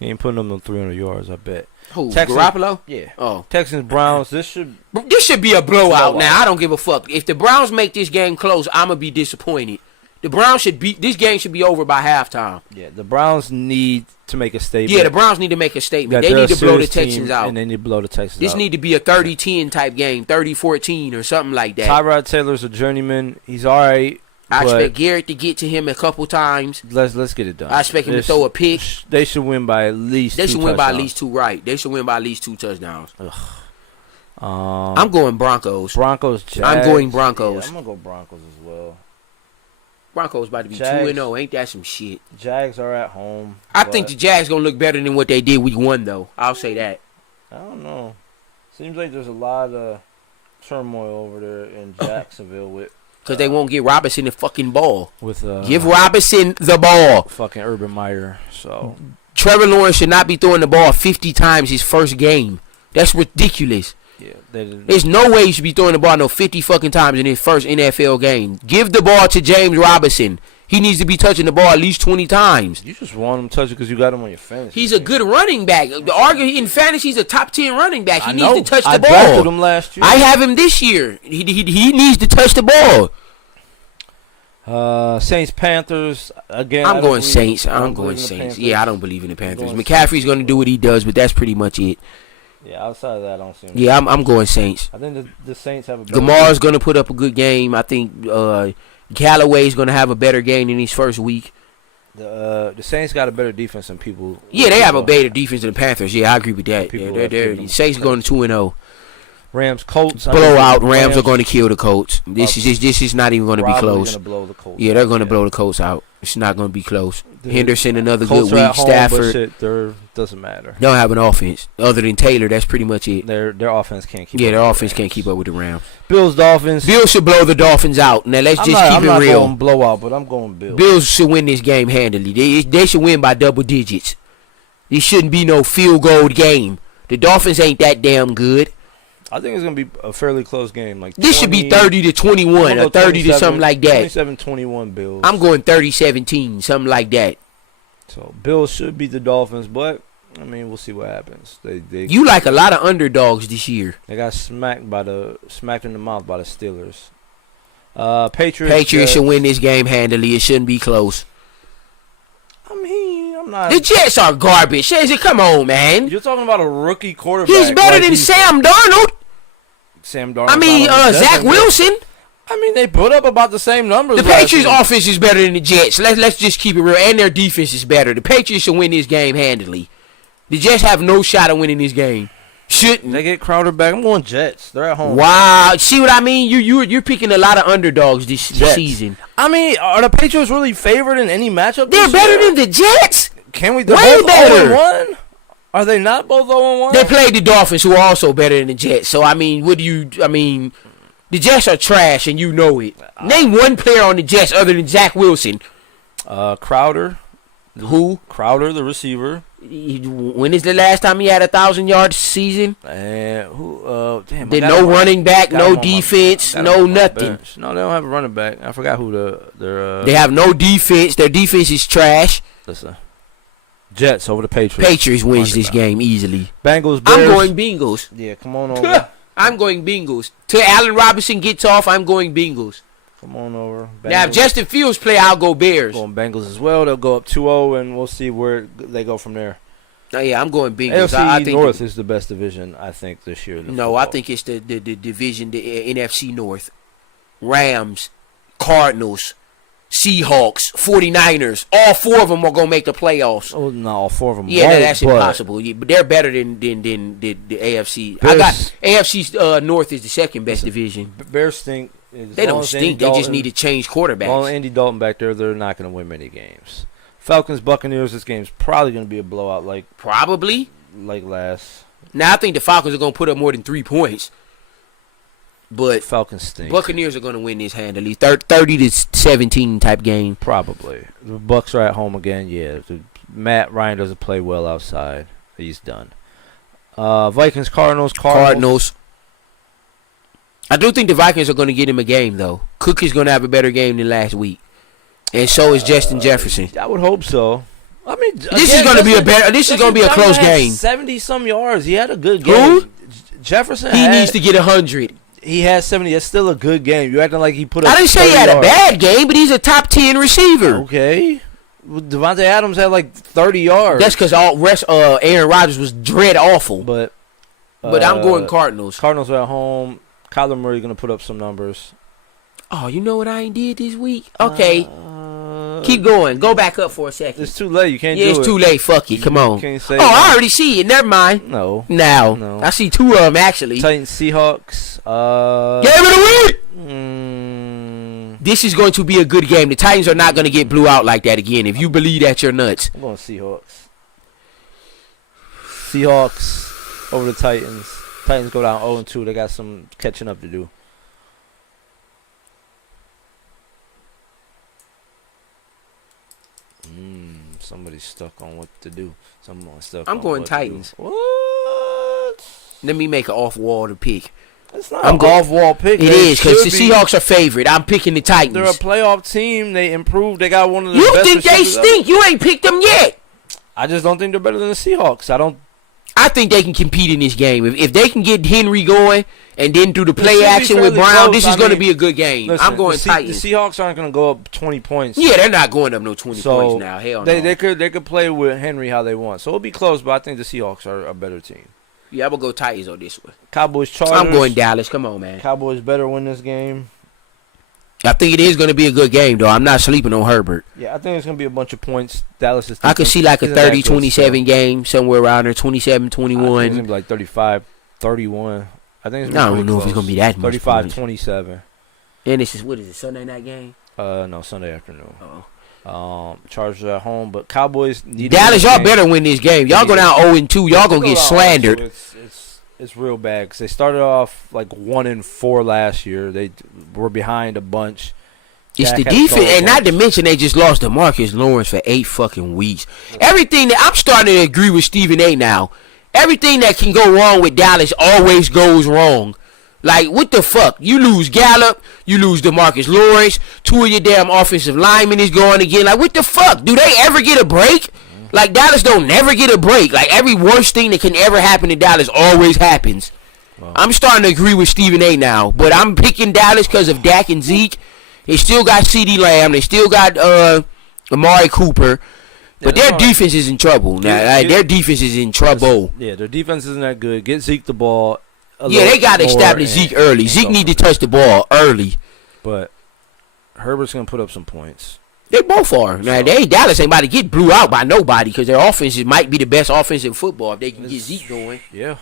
he ain't putting them no 300 yards. I bet. Who? Texans- Garoppolo? Yeah. Oh. Texans, Browns. This should. This should be a blowout. Blowout. Now I don't give a fuck. If the Browns make this game close, I'm gonna be disappointed. The Browns should be. This game should be over by halftime. Yeah. The Browns need to make a statement. Yeah, the Browns need to make a statement. They They're need a to blow the serious team, Texans out. and they need to blow the Texans This out. need to be a 30-10 type game, 30-14 or something like that. Tyrod Taylor's a journeyman. He's all right. I but expect Garrett to get to him a couple times. Let's get it done. I expect him to throw a pick. They should win by at least. They two should win by at touchdowns. least 2. Right? They should win by at least 2 touchdowns. I'm I'm going Broncos. Broncos. Jags. I'm going Broncos. Yeah, I'm gonna go Broncos as well. Broncos about to be Jags. 2-0. Ain't that some shit? Jags are at home. I but think the Jags gonna look better than what they did week 1 though. I'll say that. I don't know. Seems like there's a lot of turmoil over there in Jacksonville Because they won't give Robinson the fucking ball. with Give Robinson the ball. fucking Urban Meyer. So Trevor Lawrence should not be throwing the ball 50 times his first game. That's ridiculous. yeah, they didn't. There's no way you should be throwing the ball no 50 fucking times in his first NFL game. Give the ball to James Robinson. He needs to be touching the ball at least 20 times. You just want him to touch it because you got him on your fantasy. He's a good running back. The argument in fantasy, he's a top 10 running back. He I needs know. to touch the I ball. drafted him last year. I have him this year. He needs to touch the ball. Saints Panthers again. I'm I going don't Saints. believe- I I'm don't going believe in the Saints. Panthers. Yeah, I don't believe in the Panthers. going McCaffrey's going to do what he does, but that's pretty much it. Yeah, outside of that, I don't see him. Yeah, I'm going Saints. I think the Saints have a better Gamar's going to put up a good game. I think Callaway's going to have a better game in his first week. The Saints got a better defense than people. Yeah, they have a better defense than the Panthers. Yeah, I agree with that. People Yeah, have given them Saints going 2-0. Rams, Colts. Blowout. Rams are going to kill the Colts. This is not even going to be probably close. Gonna blow the Colts Yeah, they're out, going to blow the Colts out. It's not going to be close. The Henderson, another Colts good are week. at home, but Stafford. shit, doesn't matter. They don't have an offense other than Taylor. That's pretty much it. Their offense can't keep. Yeah, up their with offense the can't Rams. keep up with the Rams. Bills, Dolphins. Bills should blow the Dolphins out. Now let's just keep I'm it not real. going blowout, but I'm going Bills. Bills should win this game handily. They should win by double digits. This shouldn't be no field goal game. The Dolphins ain't that damn good. I think it's gonna be a fairly close game. Like This should be 30-21 or 30 to something like that. 27-21 Bills. I'm going 30-17, something like that. So Bills should beat the Dolphins, but I mean we'll see what happens. They You like a lot of underdogs this year. They got smacked in the mouth by the Steelers. Patriots. Patriots should win this game handily. It shouldn't be close. I mean, I'm not. The Jets are garbage. Come on, man. You're talking about a rookie quarterback. He's better like than he's- Sam Darnold. Sam Darnold. I mean, Zach Wilson. I mean, they put up about the same numbers. The last Patriots' year. offense is better than the Jets. Let's just keep it real. And their defense is better. The Patriots should win this game handily. The Jets have no shot of winning this game. Shouldn't. They get Crowder back. I'm going Jets. They're at home. Wow. See what I mean? You're picking a lot of underdogs this season. I mean, are the Patriots really favored in any matchup? They're this better year? than the Jets. Can we? They're Way both better. 0-1? Are they not both 0-1? They played the Dolphins, who are also better than the Jets. So, I mean, the Jets are trash, and you know it. Name one player on the Jets other than Zach Wilson. Crowder. Who? Crowder, the receiver. When is the last time he had 1,000-yard season? And who? Damn. Then no running back, got no him on my- defense, got him no on my nothing. bench. No, they don't have a running back. I forgot who their. They have no defense. Their defense is trash. Listen. Jets over the Patriots. Patriots wins this game easily. Bengals. Bears. I'm going Bengals. Yeah, come on over. I'm going Bengals. Till Allen Robinson gets off, I'm going Bengals. Come on over. Now, if Bengals. Justin Fields play, I'll go Bears. Going Bengals as well. They'll go up 2-0, and we'll see where they go from there. Oh, yeah, I'm going Bengals. AFC I think North is the best division, I think, this year. in No, I football. think it's the division, the NFC North. Rams, Cardinals, Seahawks, 49ers. All four of them are going to make the playoffs. Oh, no, all four of them. Yeah, won't, that's but impossible. Yeah, but they're better than the AFC. Bears- I got AFC North is the second best division. Bears stink. They don't stink. They just need to change As long as quarterbacks. Andy Dalton back there, they're not going to win many games. Falcons, Buccaneers, this game's probably going to be a blowout like Probably. last. Now, I think the Falcons are going to put up more than 3 points. But Falcons stink. Buccaneers are going to win this handily. 30-17 type game. Probably. The Bucks are at home again. Yeah, Matt Ryan doesn't play well outside. He's done. Vikings, Cardinals. I do think the Vikings are going to get him a game, though. Cook is going to have a better game than last week. And so is Justin Jefferson. I would hope so. I mean, This is going to be a better. This is going to be a close game. 70-some yards. He had a good game. Who? Jefferson. He needs to get 100. He has 70. That's still a good game. You acting like he put up. I didn't say he 30 had a yards. bad game, but he's a top 10 receiver. Okay. Devontae Adams had like 30 yards. That's because Aaron Rodgers was dread awful. But I'm going Cardinals. Cardinals are at home. Kyler Murray going to put up some numbers. Oh, you know what I ain't did this week? Okay. Keep going. Go back up for a second. It's too late. You can't Yeah, do it's it. too late. Fuck it. Come on. Can't say Oh, I already see it. Never mind. No. Now. No. I see 2 of them, actually. Titans, Seahawks. Game of the week! Mm, This is going to be a good game. The Titans are not going to get blew out like that again. If you believe that, you're nuts. I'm going Seahawks. Seahawks over the Titans. Titans go down 0-2. They got some catching up to do. Somebody's stuck on what to do. Someone's stuck. I'm on going what to do. Titans. What? Let me make an off-wall to pick. It's not I'm an go- off-wall pick. It They is, because the should be. Seahawks are favorite. I'm picking the Titans. They're a playoff team. They improved. They got one of the You best think they receivers ever. stink? You ain't picked them yet. I just don't think they're better than the Seahawks. I think they can compete in this game. If they can get Henry going and then do the It should play be action with fairly Brown, close. this is I going to mean, be a good game. Listen, I'm going the Titans. The Seahawks aren't going to go up 20 points. Yeah, they're not going up no 20 So points now. Hell no. they could play with Henry how they want. So it'll be close, but I think the Seahawks are a better team. Yeah, I'm going to go Titans on this one. Cowboys, Chargers. I'm going Dallas. Come on, man. Cowboys better win this game. I think it is going to be a good game, though. I'm not sleeping on Herbert. Yeah, I think it's going to be a bunch of points. Dallas is. I could see like a isn't that good 30-27 still. game, somewhere around there, I think it's going 27-21. to be like 35, 31. I think it's I gonna be don't know if close. it's gonna be that much. 35-27. And this is what is it? Sunday night game. No, Sunday afternoon. Oh. Chargers are at home, but Cowboys need Dallas, y'all better win this game. Y'all go down 0-2. Y'all gonna get slandered. It's real bad because they started off like 1-4 last year. They were behind a bunch. It's Dak the had to throw defense, a and not bunch. to mention they just lost DeMarcus Lawrence for 8 fucking weeks. Everything that I'm starting to agree with Stephen A. now. Everything that can go wrong with Dallas always goes wrong. Like, what the fuck? You lose Gallup, you lose DeMarcus Lawrence, 2 of your damn offensive linemen is going again. Like, what the fuck? Do they ever get a break? Like, Dallas don't never get a break. Like, every worst thing that can ever happen to Dallas always happens. Wow. I'm starting to agree with Stephen A. now, but I'm picking Dallas because of Dak and Zeke. They still got CeeDee Lamb. They still got Amari Cooper. But their defense is in trouble. Now, their defense is in trouble. Yeah, their defense isn't that good. Get Zeke the ball. Yeah, they got to establish Zeke early. Zeke need to touch the ball early. But Herbert's going to put up some points. They both are. Now, Dallas ain't about to get blew out by nobody because their offense might be the best offense in football if they can get Zeke going. Yeah.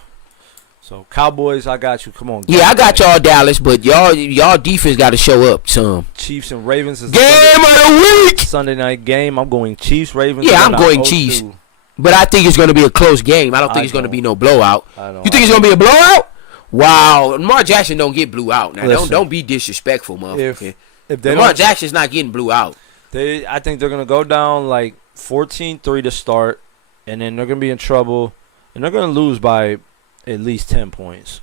So, Cowboys, I got you. Come on. Yeah, I got y'all Dallas, but y'all defense got to show up some. Chiefs and Ravens is Game of the week! Sunday night game. I'm going Chiefs, Ravens. Yeah, I'm going Chiefs. But I think it's going to be a close game. I don't think it's going to be no blowout. You think it's going to be a blowout? Wow. Lamar Jackson don't get blew out. Now, don't be disrespectful, motherfucker. If Lamar Jackson's not getting blew out. I think they're going to go down like 14-3 to start, and then they're going to be in trouble, and they're going to lose by at least 10 points.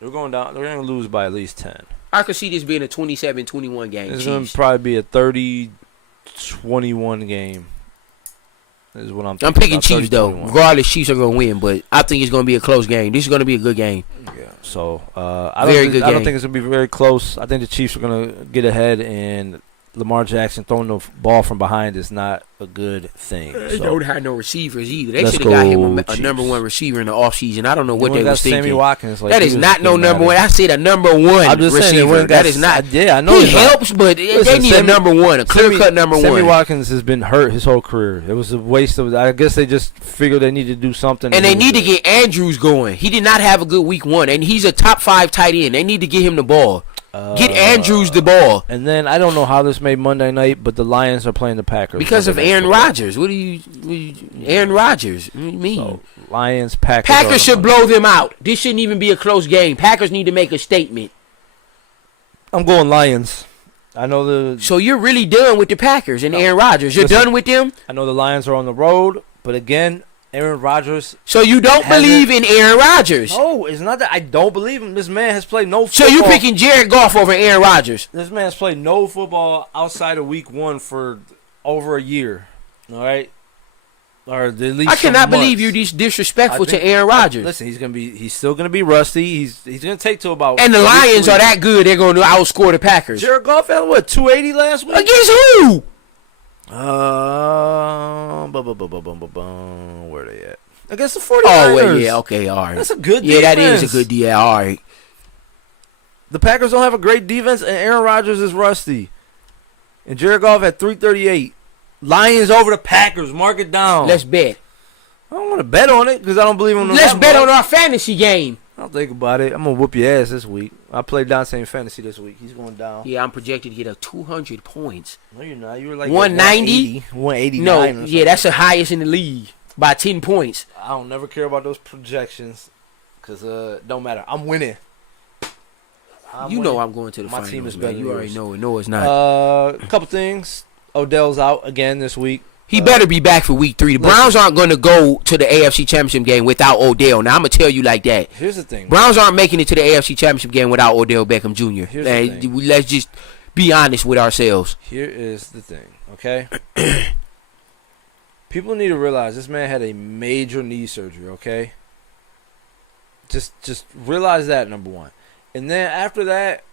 They're going down. They're going to lose by at least 10. I could see this being a 27-21 game. It's going to probably be a 30-21 game. Is what I'm picking Chiefs, though. Regardless, Chiefs are going to win, but I think it's going to be a close game. This is going to be a good game. Yeah. So, I don't think it's going to be very close. I think the Chiefs are going to get ahead, and Lamar Jackson throwing the ball from behind is not a good thing. They So, don't have no receivers either. They Let's should have got him go a number Chiefs. one receiver in the offseason. I don't know what they was thinking. Sammy Watkins. Like, That is not no number one. I said a number one I'm just saying, receiver. That is not. Yeah, I know He helps, but they need a number one, a clear-cut number one. Sammy Watkins has been hurt his whole career. It was a waste of. I guess they just figured they needed to do something. And they need to get Andrews going. He did not have a good week one, and he's a top 5 tight end. They need to get him the ball. Get Andrews the ball. And then I don't know how this made Monday night, but the Lions are playing the Packers because of Aaron Rodgers. What do you Aaron Rodgers? What do you mean? So, Lions, Packers. Packers should blow them out. This shouldn't even be a close game. Packers need to make a statement. I'm going Lions. I know the. So you're really done with the Packers and Aaron Rodgers. You're done with them? I know the Lions are on the road, but again, Aaron Rodgers. So you don't believe in Aaron Rodgers? No, it's not that I don't believe him. This man has played no So football. you picking Jared Goff over Aaron Rodgers? This man has played no football outside of week one for over a year. All right? Or at least I cannot some believe months. you're disrespectful to Aaron Rodgers. Listen, he's still gonna be rusty. He's gonna take to about. And the Lions are that good, they're going to outscore the Packers. Jared Goff had what, 280 last week? Against who? Where they at? Against the 49ers. Oh, well, yeah, okay, all right. That's a good defense. Yeah, that is a good defense. All right. The Packers don't have a great defense, and Aaron Rodgers is rusty. And Jared Goff at 338. Lions over the Packers. Mark it down. Let's bet. I don't want to bet on it because I don't believe in them. Let's bet on our fantasy game. I'll think about it. I'm going to whoop your ass this week. I played Dante in fantasy this week. He's going down. Yeah, I'm projected to get a 200 points. No, you're not. You were like 190? 189. No, yeah, that's the highest in the league by 10 points. I don't never care about those projections because don't matter. I'm winning. You know I'm going to the My finals, team is man. better than You already yours. know it. No, it's not. A couple things. Odell's out again this week. He better be back for week 3. The Browns aren't going to go to the AFC Championship game without Odell. Now, I'm going to tell you like that. Here's the thing. Browns aren't making it to the AFC Championship game without Odell Beckham Jr. Here's the thing. Let's just be honest with ourselves. Here is the thing, okay? People need to realize this man had a major knee surgery, okay? Just realize that, number one. And then after that,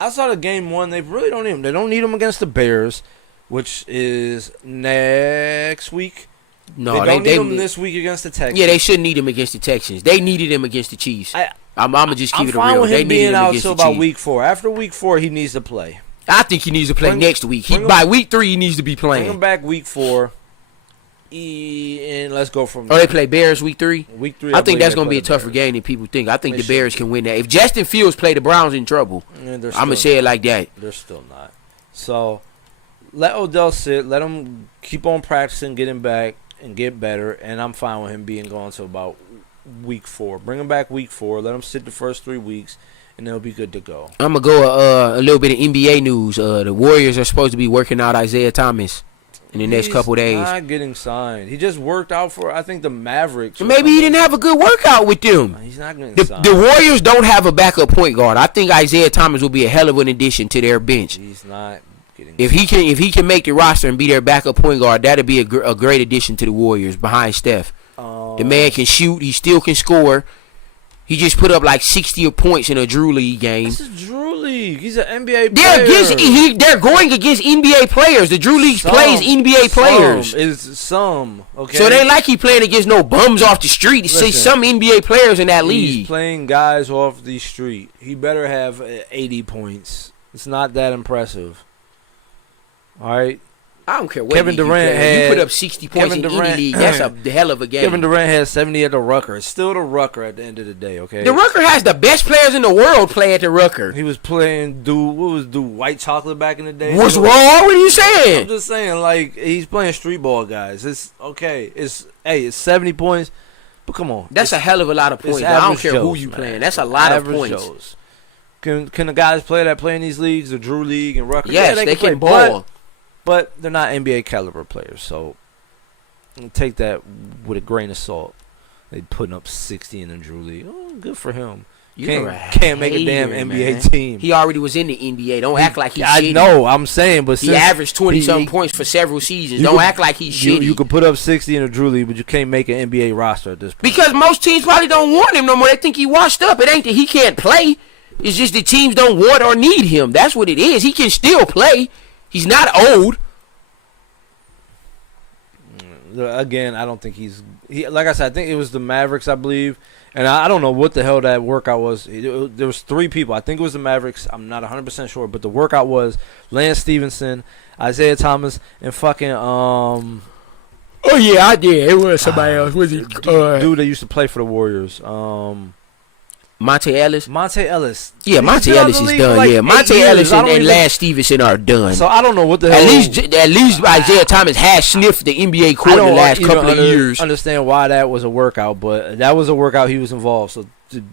outside of game one, they really don't need him. They don't need him against the Bears, which is next week. No, they don't need him this week against the Texans. Yeah, they shouldn't need him against the Texans. They needed him against the Chiefs. I'm going to just keep it real. I'm fine with they him being out until about week 4. After week 4, he needs to play. I think he needs to play next week. By week 3, he needs to be Bring him playing. back week 4. And let's go from Oh, they play Bears week 3? week 3. I think believe that's they going to be play a the tougher Bears. game than people think. I think They the Bears should can win that. If Justin Fields play, the Browns in trouble. And they're I'm going to still say it not. like that. They're still not. So let Odell sit. Let him keep on practicing, get him back, and get better. And I'm fine with him being gone to about week 4. Bring him back week 4. Let him sit the first 3 weeks, and they'll be good to go. I'm going to go a little bit of NBA news. The Warriors are supposed to be working out Isaiah Thomas in the next couple days. He's not getting signed. He just worked out for, I think, the Mavericks. or Maybe he something. didn't have a good workout with them. He's not getting The signed. Warriors don't have a backup point guard. I think Isaiah Thomas will be a hell of an addition to their bench. He's not getting If he can make the roster and be their backup point guard, that'd be a great addition to the Warriors behind Steph. The man can shoot. He still can score. He just put up like 60 points in a Drew League game. This is Drew League. He's an NBA They're player. they're going against NBA players. The Drew League plays NBA players. Okay. So it ain't like he playing against no bums off the street. It's Listen, some NBA players in that He's league. playing guys off the street. He better have 80 points. It's not that impressive. All right. I don't care what Kevin league you Durant play. You had- put up 60 points Kevin in Durant- any league. That's a hell of a game. Kevin Durant has 70 at the Rucker. It's still the Rucker at the end of the day, okay? The Rucker has the best players in the world play at the Rucker. He was playing White Chocolate back in the day? What's wrong? What are you I'm saying? just saying, like, he's playing street ball, guys. It's okay. It's 70 points, but come on. That's a hell of a lot of It's points. I don't average care who Joes, you man. playing. That's a lot of Average points. Joes. Can the guys play in these leagues, the Drew League and Rucker? Yes, Yeah, they play, can ball. but they're not NBA caliber players, so take that with a grain of salt. They putting up 60 in the Drew League. Oh, good for him. Can't make a damn hater, NBA man. team. He already was in the NBA. Don't act like he's I shitty. know. I'm saying, but He since averaged 20-something he- points for several seasons. you Don't could- act like he's shitty. you could put up 60 in the Drew League, but you can't make an NBA roster at this point. Because most teams probably don't want him no more. They think he washed up. It ain't that he can't play. It's just the teams don't want or need him. That's what it is. He can still play. He's not old. Again, I don't think like I said, I think it was the Mavericks, I believe. And I don't know what the hell that workout was. There was 3 people. I think it was the Mavericks. I'm not 100% sure. But the workout was Lance Stevenson, Isaiah Thomas, and fucking Oh, yeah, I did. It was somebody else. Was it dude that used to play for the Warriors. Monte Ellis? Monte Ellis. Yeah, He's Monte been out Ellis the is league for done. like Yeah, 8 Monte years. Ellis I and don't even- Lance Stevenson are done. So I don't know what the hell. At least Isaiah Thomas has sniffed the NBA I court in the don't last even couple of years. understand why that was a workout, but that was a workout he was involved. So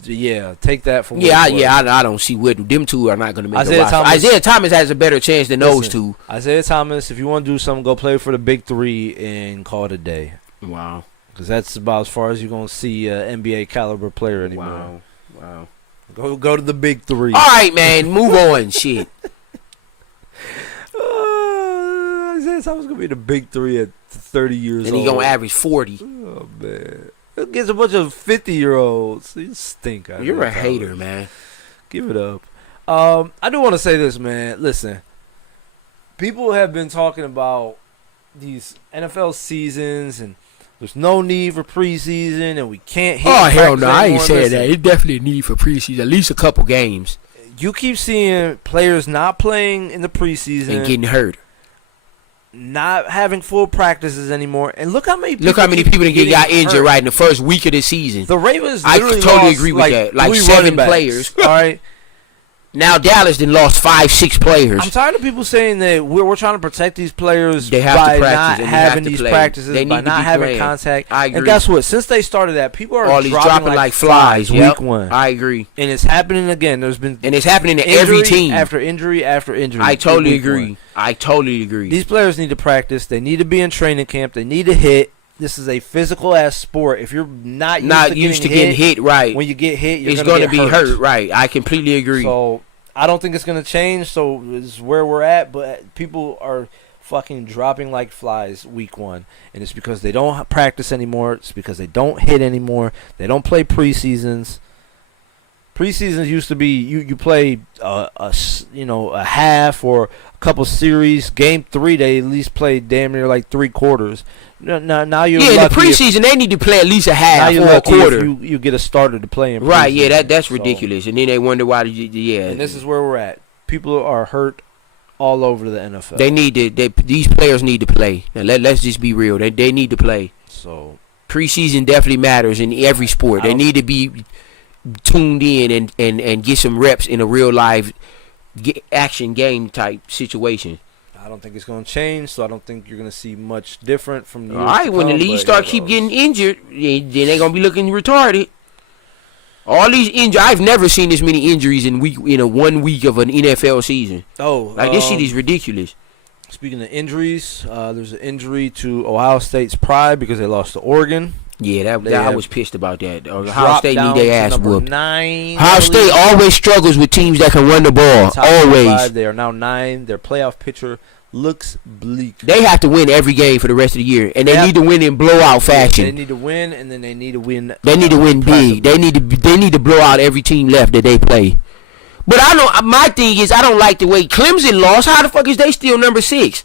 yeah, take that from Yeah, I don't see what them two are not going to make Isaiah the roster. Thomas- Isaiah Thomas has a better chance than those two. Isaiah Thomas, if you want to do something, go play for the Big 3 and call it a day. Wow. Because that's about as far as you're going to see an NBA caliber player anymore. Wow. Go to the Big 3. All right, man. Move on. Shit. Isaiah Thomas going to be the Big 3 at 30 years And old. he going to average 40. Oh, man. It gets a bunch of 50-year-olds. You stink. Isaiah You're a Thomas. hater, man. Give it up. I do want to say this, man. Listen, people have been talking about these NFL seasons, and there's no need for preseason, and we can't hit. Oh, hell no. practice I ain't anymore. saying Listen, that. It's definitely a need for preseason. At least a couple games. You keep seeing players not playing in the preseason, And getting hurt. not having full practices anymore, and look how many people Look how many keep people that getting got injured hurt. right in the first week of the season. The Ravens I literally totally lost, agree with that. Like 3 7 running backs. players. All right. Now Dallas then lost 5-6 players. I'm tired of people saying that we're trying to protect these players They have by to practice not and they having have to these play. practices, They by need to not be having playing. contact. I agree. And guess what? Since they started that, people are All these dropping like flies Yep. week 1. I agree. And it's happening again. There's been And it's happening to injury every team. after injury after injury. I totally week agree. 1. I totally agree. These players need to practice. They need to be in training camp. They need to hit. This is a physical ass sport. If you're not used to getting hit, right? when you get hit, you're It's going to be hurt, right? I completely agree. So I don't think it's going to change. So it's where we're at. But people are fucking dropping like flies week 1. And it's because they don't practice anymore. It's because they don't hit anymore. They don't play preseasons. Preseasons used to be you play a half or a couple series. Game 3 they at least play damn near like 3 quarters. Now you're yeah, in lucky the preseason they need to play at least a now half you're or a lucky quarter. if you get a starter to play in Right? Yeah, preseason. that's So- ridiculous. And then they wonder why. Yeah, And this is where we're at. People are hurt all over the NFL. They need to. These players need to play. Now let's just be real. They need to play. So Preseason definitely matters in every sport. They need to be tuned in and get some reps in a real live action game type situation. I don't think it's going to change, so I don't think you're going to see much different from the All right, when the league start keep getting injured, then they going to be looking retarded. All these injuries, I've never seen this many injuries in a 1 week of an NFL season. Like This shit is ridiculous. Speaking of injuries, there's an injury to Ohio State's pride because they lost to Oregon. Yeah, They I have was pissed about that. Ohio Dropped State down need their to ass number whooped. 9. Ohio State always struggles with teams that can run the ball. Top Always. 5, they are now 9. Their playoff picture looks bleak. They have to win every game for the rest of the year, and they Yeah. need to win in blowout fashion. They need to win, and then they need to win. They need to win big. They need to blow out every team left that they play. But my thing is I don't like the way Clemson lost. How the fuck is they still number 6?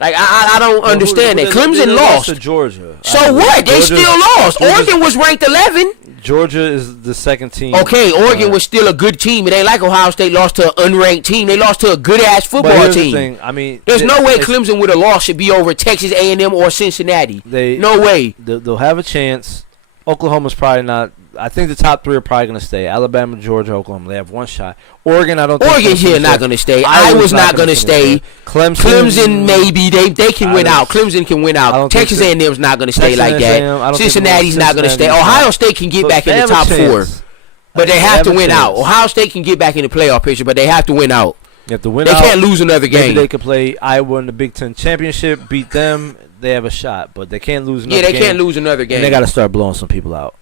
Like I don't understand that. Clemson lost to Georgia. So what? They still lost. Oregon was ranked 11. Georgia is the second team. Okay, Oregon was still a good team. It ain't like Ohio State lost to an unranked team. They lost to a good ass But football here's the team. thing. I mean, There's no way Clemson with a loss should be over Texas A&M or Cincinnati. No way. They'll have a chance. Oklahoma's probably not. I think the top 3 are probably going to stay. Alabama, Georgia, Oklahoma. They have one shot. Oregon, I don't think. Oregon's here not going to stay. Iowa's not going to stay. Clemson maybe. They can win out. Clemson can win out. Texas A&M's not going to stay like that. Cincinnati's not going to stay. Ohio State can get back in the top 4. But they have to win out. Ohio State can get back in the playoff picture, but they have to win out. You have to win They out. can't lose another game. Maybe they could play Iowa in the Big Ten Championship, beat them. They have a shot, but they can't lose another game. Yeah, they can't lose another game. And they got to start blowing some people out.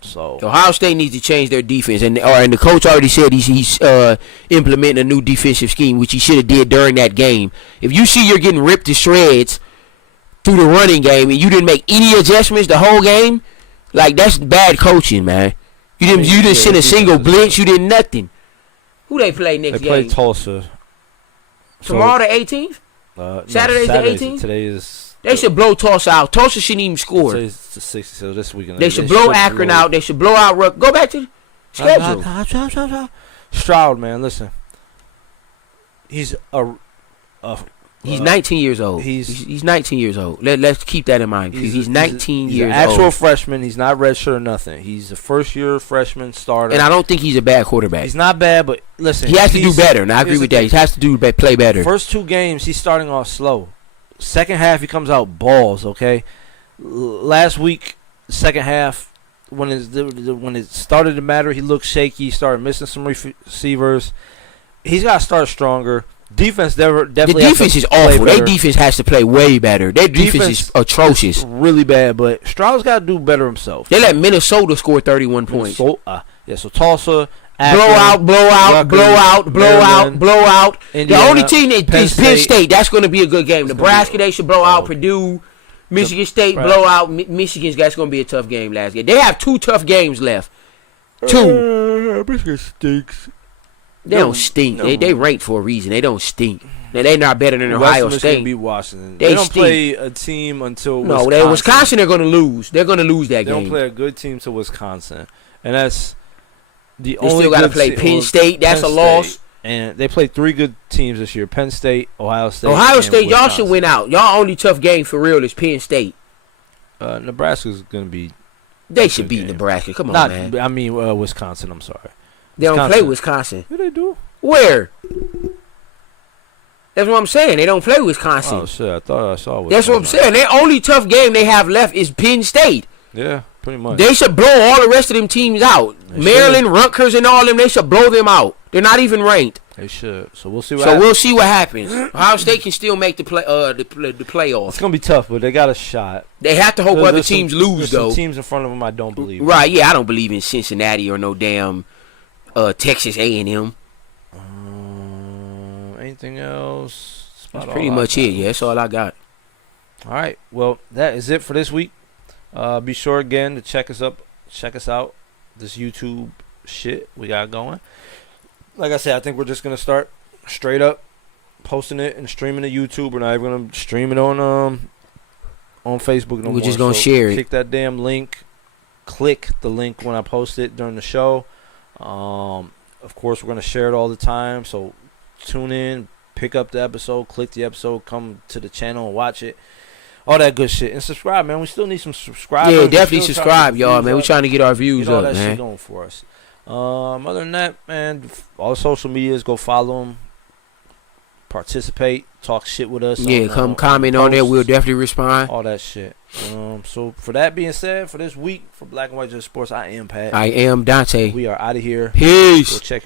So Ohio State needs to change their defense, and the coach already said he's implementing a new defensive scheme, which he should have did during that game. If you see you're getting ripped to shreds through the running game and you didn't make any adjustments the whole game, like that's bad coaching, man. You didn't send a single blitz. You did nothing. Who they play next they play game? Tulsa. Tomorrow the 18th? Saturday's the 18th? Today is. They should blow Tulsa out. Tulsa shouldn't even score. Today's the 60th, so this weekend. They should blow Akron out. They should blow out Go back to the schedule. Stroud, man, listen. He's He's 19 years old. He's 19 years old. Let's keep that in mind. He's 19 years old. He's an actual freshman. He's not redshirt or nothing. He's a first-year freshman starter. And I don't think he's a bad quarterback. He's not bad, but listen. He has to do better, and I agree with that. He has to play better. First 2 games, he's starting off slow. Second half, he comes out balls, okay? Last week, second half, when it started to matter, he looked shaky. He started missing some receivers. He's got to start stronger. Defense definitely. The defense is awful. Their defense has to play way better. Their defense is atrocious. Really bad, but Stroud's got to do better himself. They let Minnesota score 31 points. So Tulsa, Akron, blow out. Indiana, The only team is Penn State. State. That's going to be a good game. Nebraska, they should blow out. Purdue, Michigan State, blow out. Michigan's that's going to be a tough game last game. They have 2 tough games left. 2. Michigan stinks. They don't stink. No. They ranked for a reason. They don't stink. Now, they're not better than Ohio State. Beat Washington. They don't stink. Play a team until Wisconsin. Wisconsin are going to lose. They're going to lose that game. They don't play a good team till Wisconsin, and that's the they only. Still got to play Penn State. That's a loss. And they played 3 good teams this year: Penn State, Ohio State. Ohio State, y'all Wisconsin. should win out. Y'all only tough game for real is Penn State. Nebraska's going to be. They should beat Nebraska. Come on, man. I mean, Wisconsin. I'm sorry. They don't play Wisconsin. Yeah, they do. Where? That's what I'm saying. They don't play Wisconsin. Oh shit! I thought I saw. That's what I'm saying. Their only tough game they have left is Penn State. Yeah, pretty much. They should blow all the rest of them teams out. Maryland, Rutgers, and all them. They should blow them out. They're not even ranked. They should. So we'll see what happens. We'll see what happens. Ohio State can still make the playoffs. It's gonna be tough, but they got a shot. They have to hope other teams lose there's though. Some teams in front of them I don't believe. Right? Yeah, I don't believe in Cincinnati or no damn Texas A&M. Anything else? That's pretty much it. Yeah, that's all I got. All right. Well, that is it for this week. Be sure again to check us out. This YouTube shit we got going. Like I said, I think we're just gonna start straight up posting it and streaming to YouTube. We're not even gonna stream it on Facebook no more. We're just gonna share it. Click that damn link. Click the link when I post it during the show. Of course, we're gonna share it all the time. So tune in, pick up the episode, click the episode, come to the channel and watch it. All that good shit. And subscribe, man. We still need some subscribers. Yeah, We're definitely still subscribe, trying to get y'all, views man. We're up. trying to get our views Get all up, that shit man. going for us. Other than that, man, all the social medias, go follow them. Participate, talk shit with us. Yeah, on, come comment on there. posts, We'll definitely respond. all that shit. So for that being said, for this week for Black and White Just Sports, I am Pat. I am Dante. We are out of here. Peace. Go check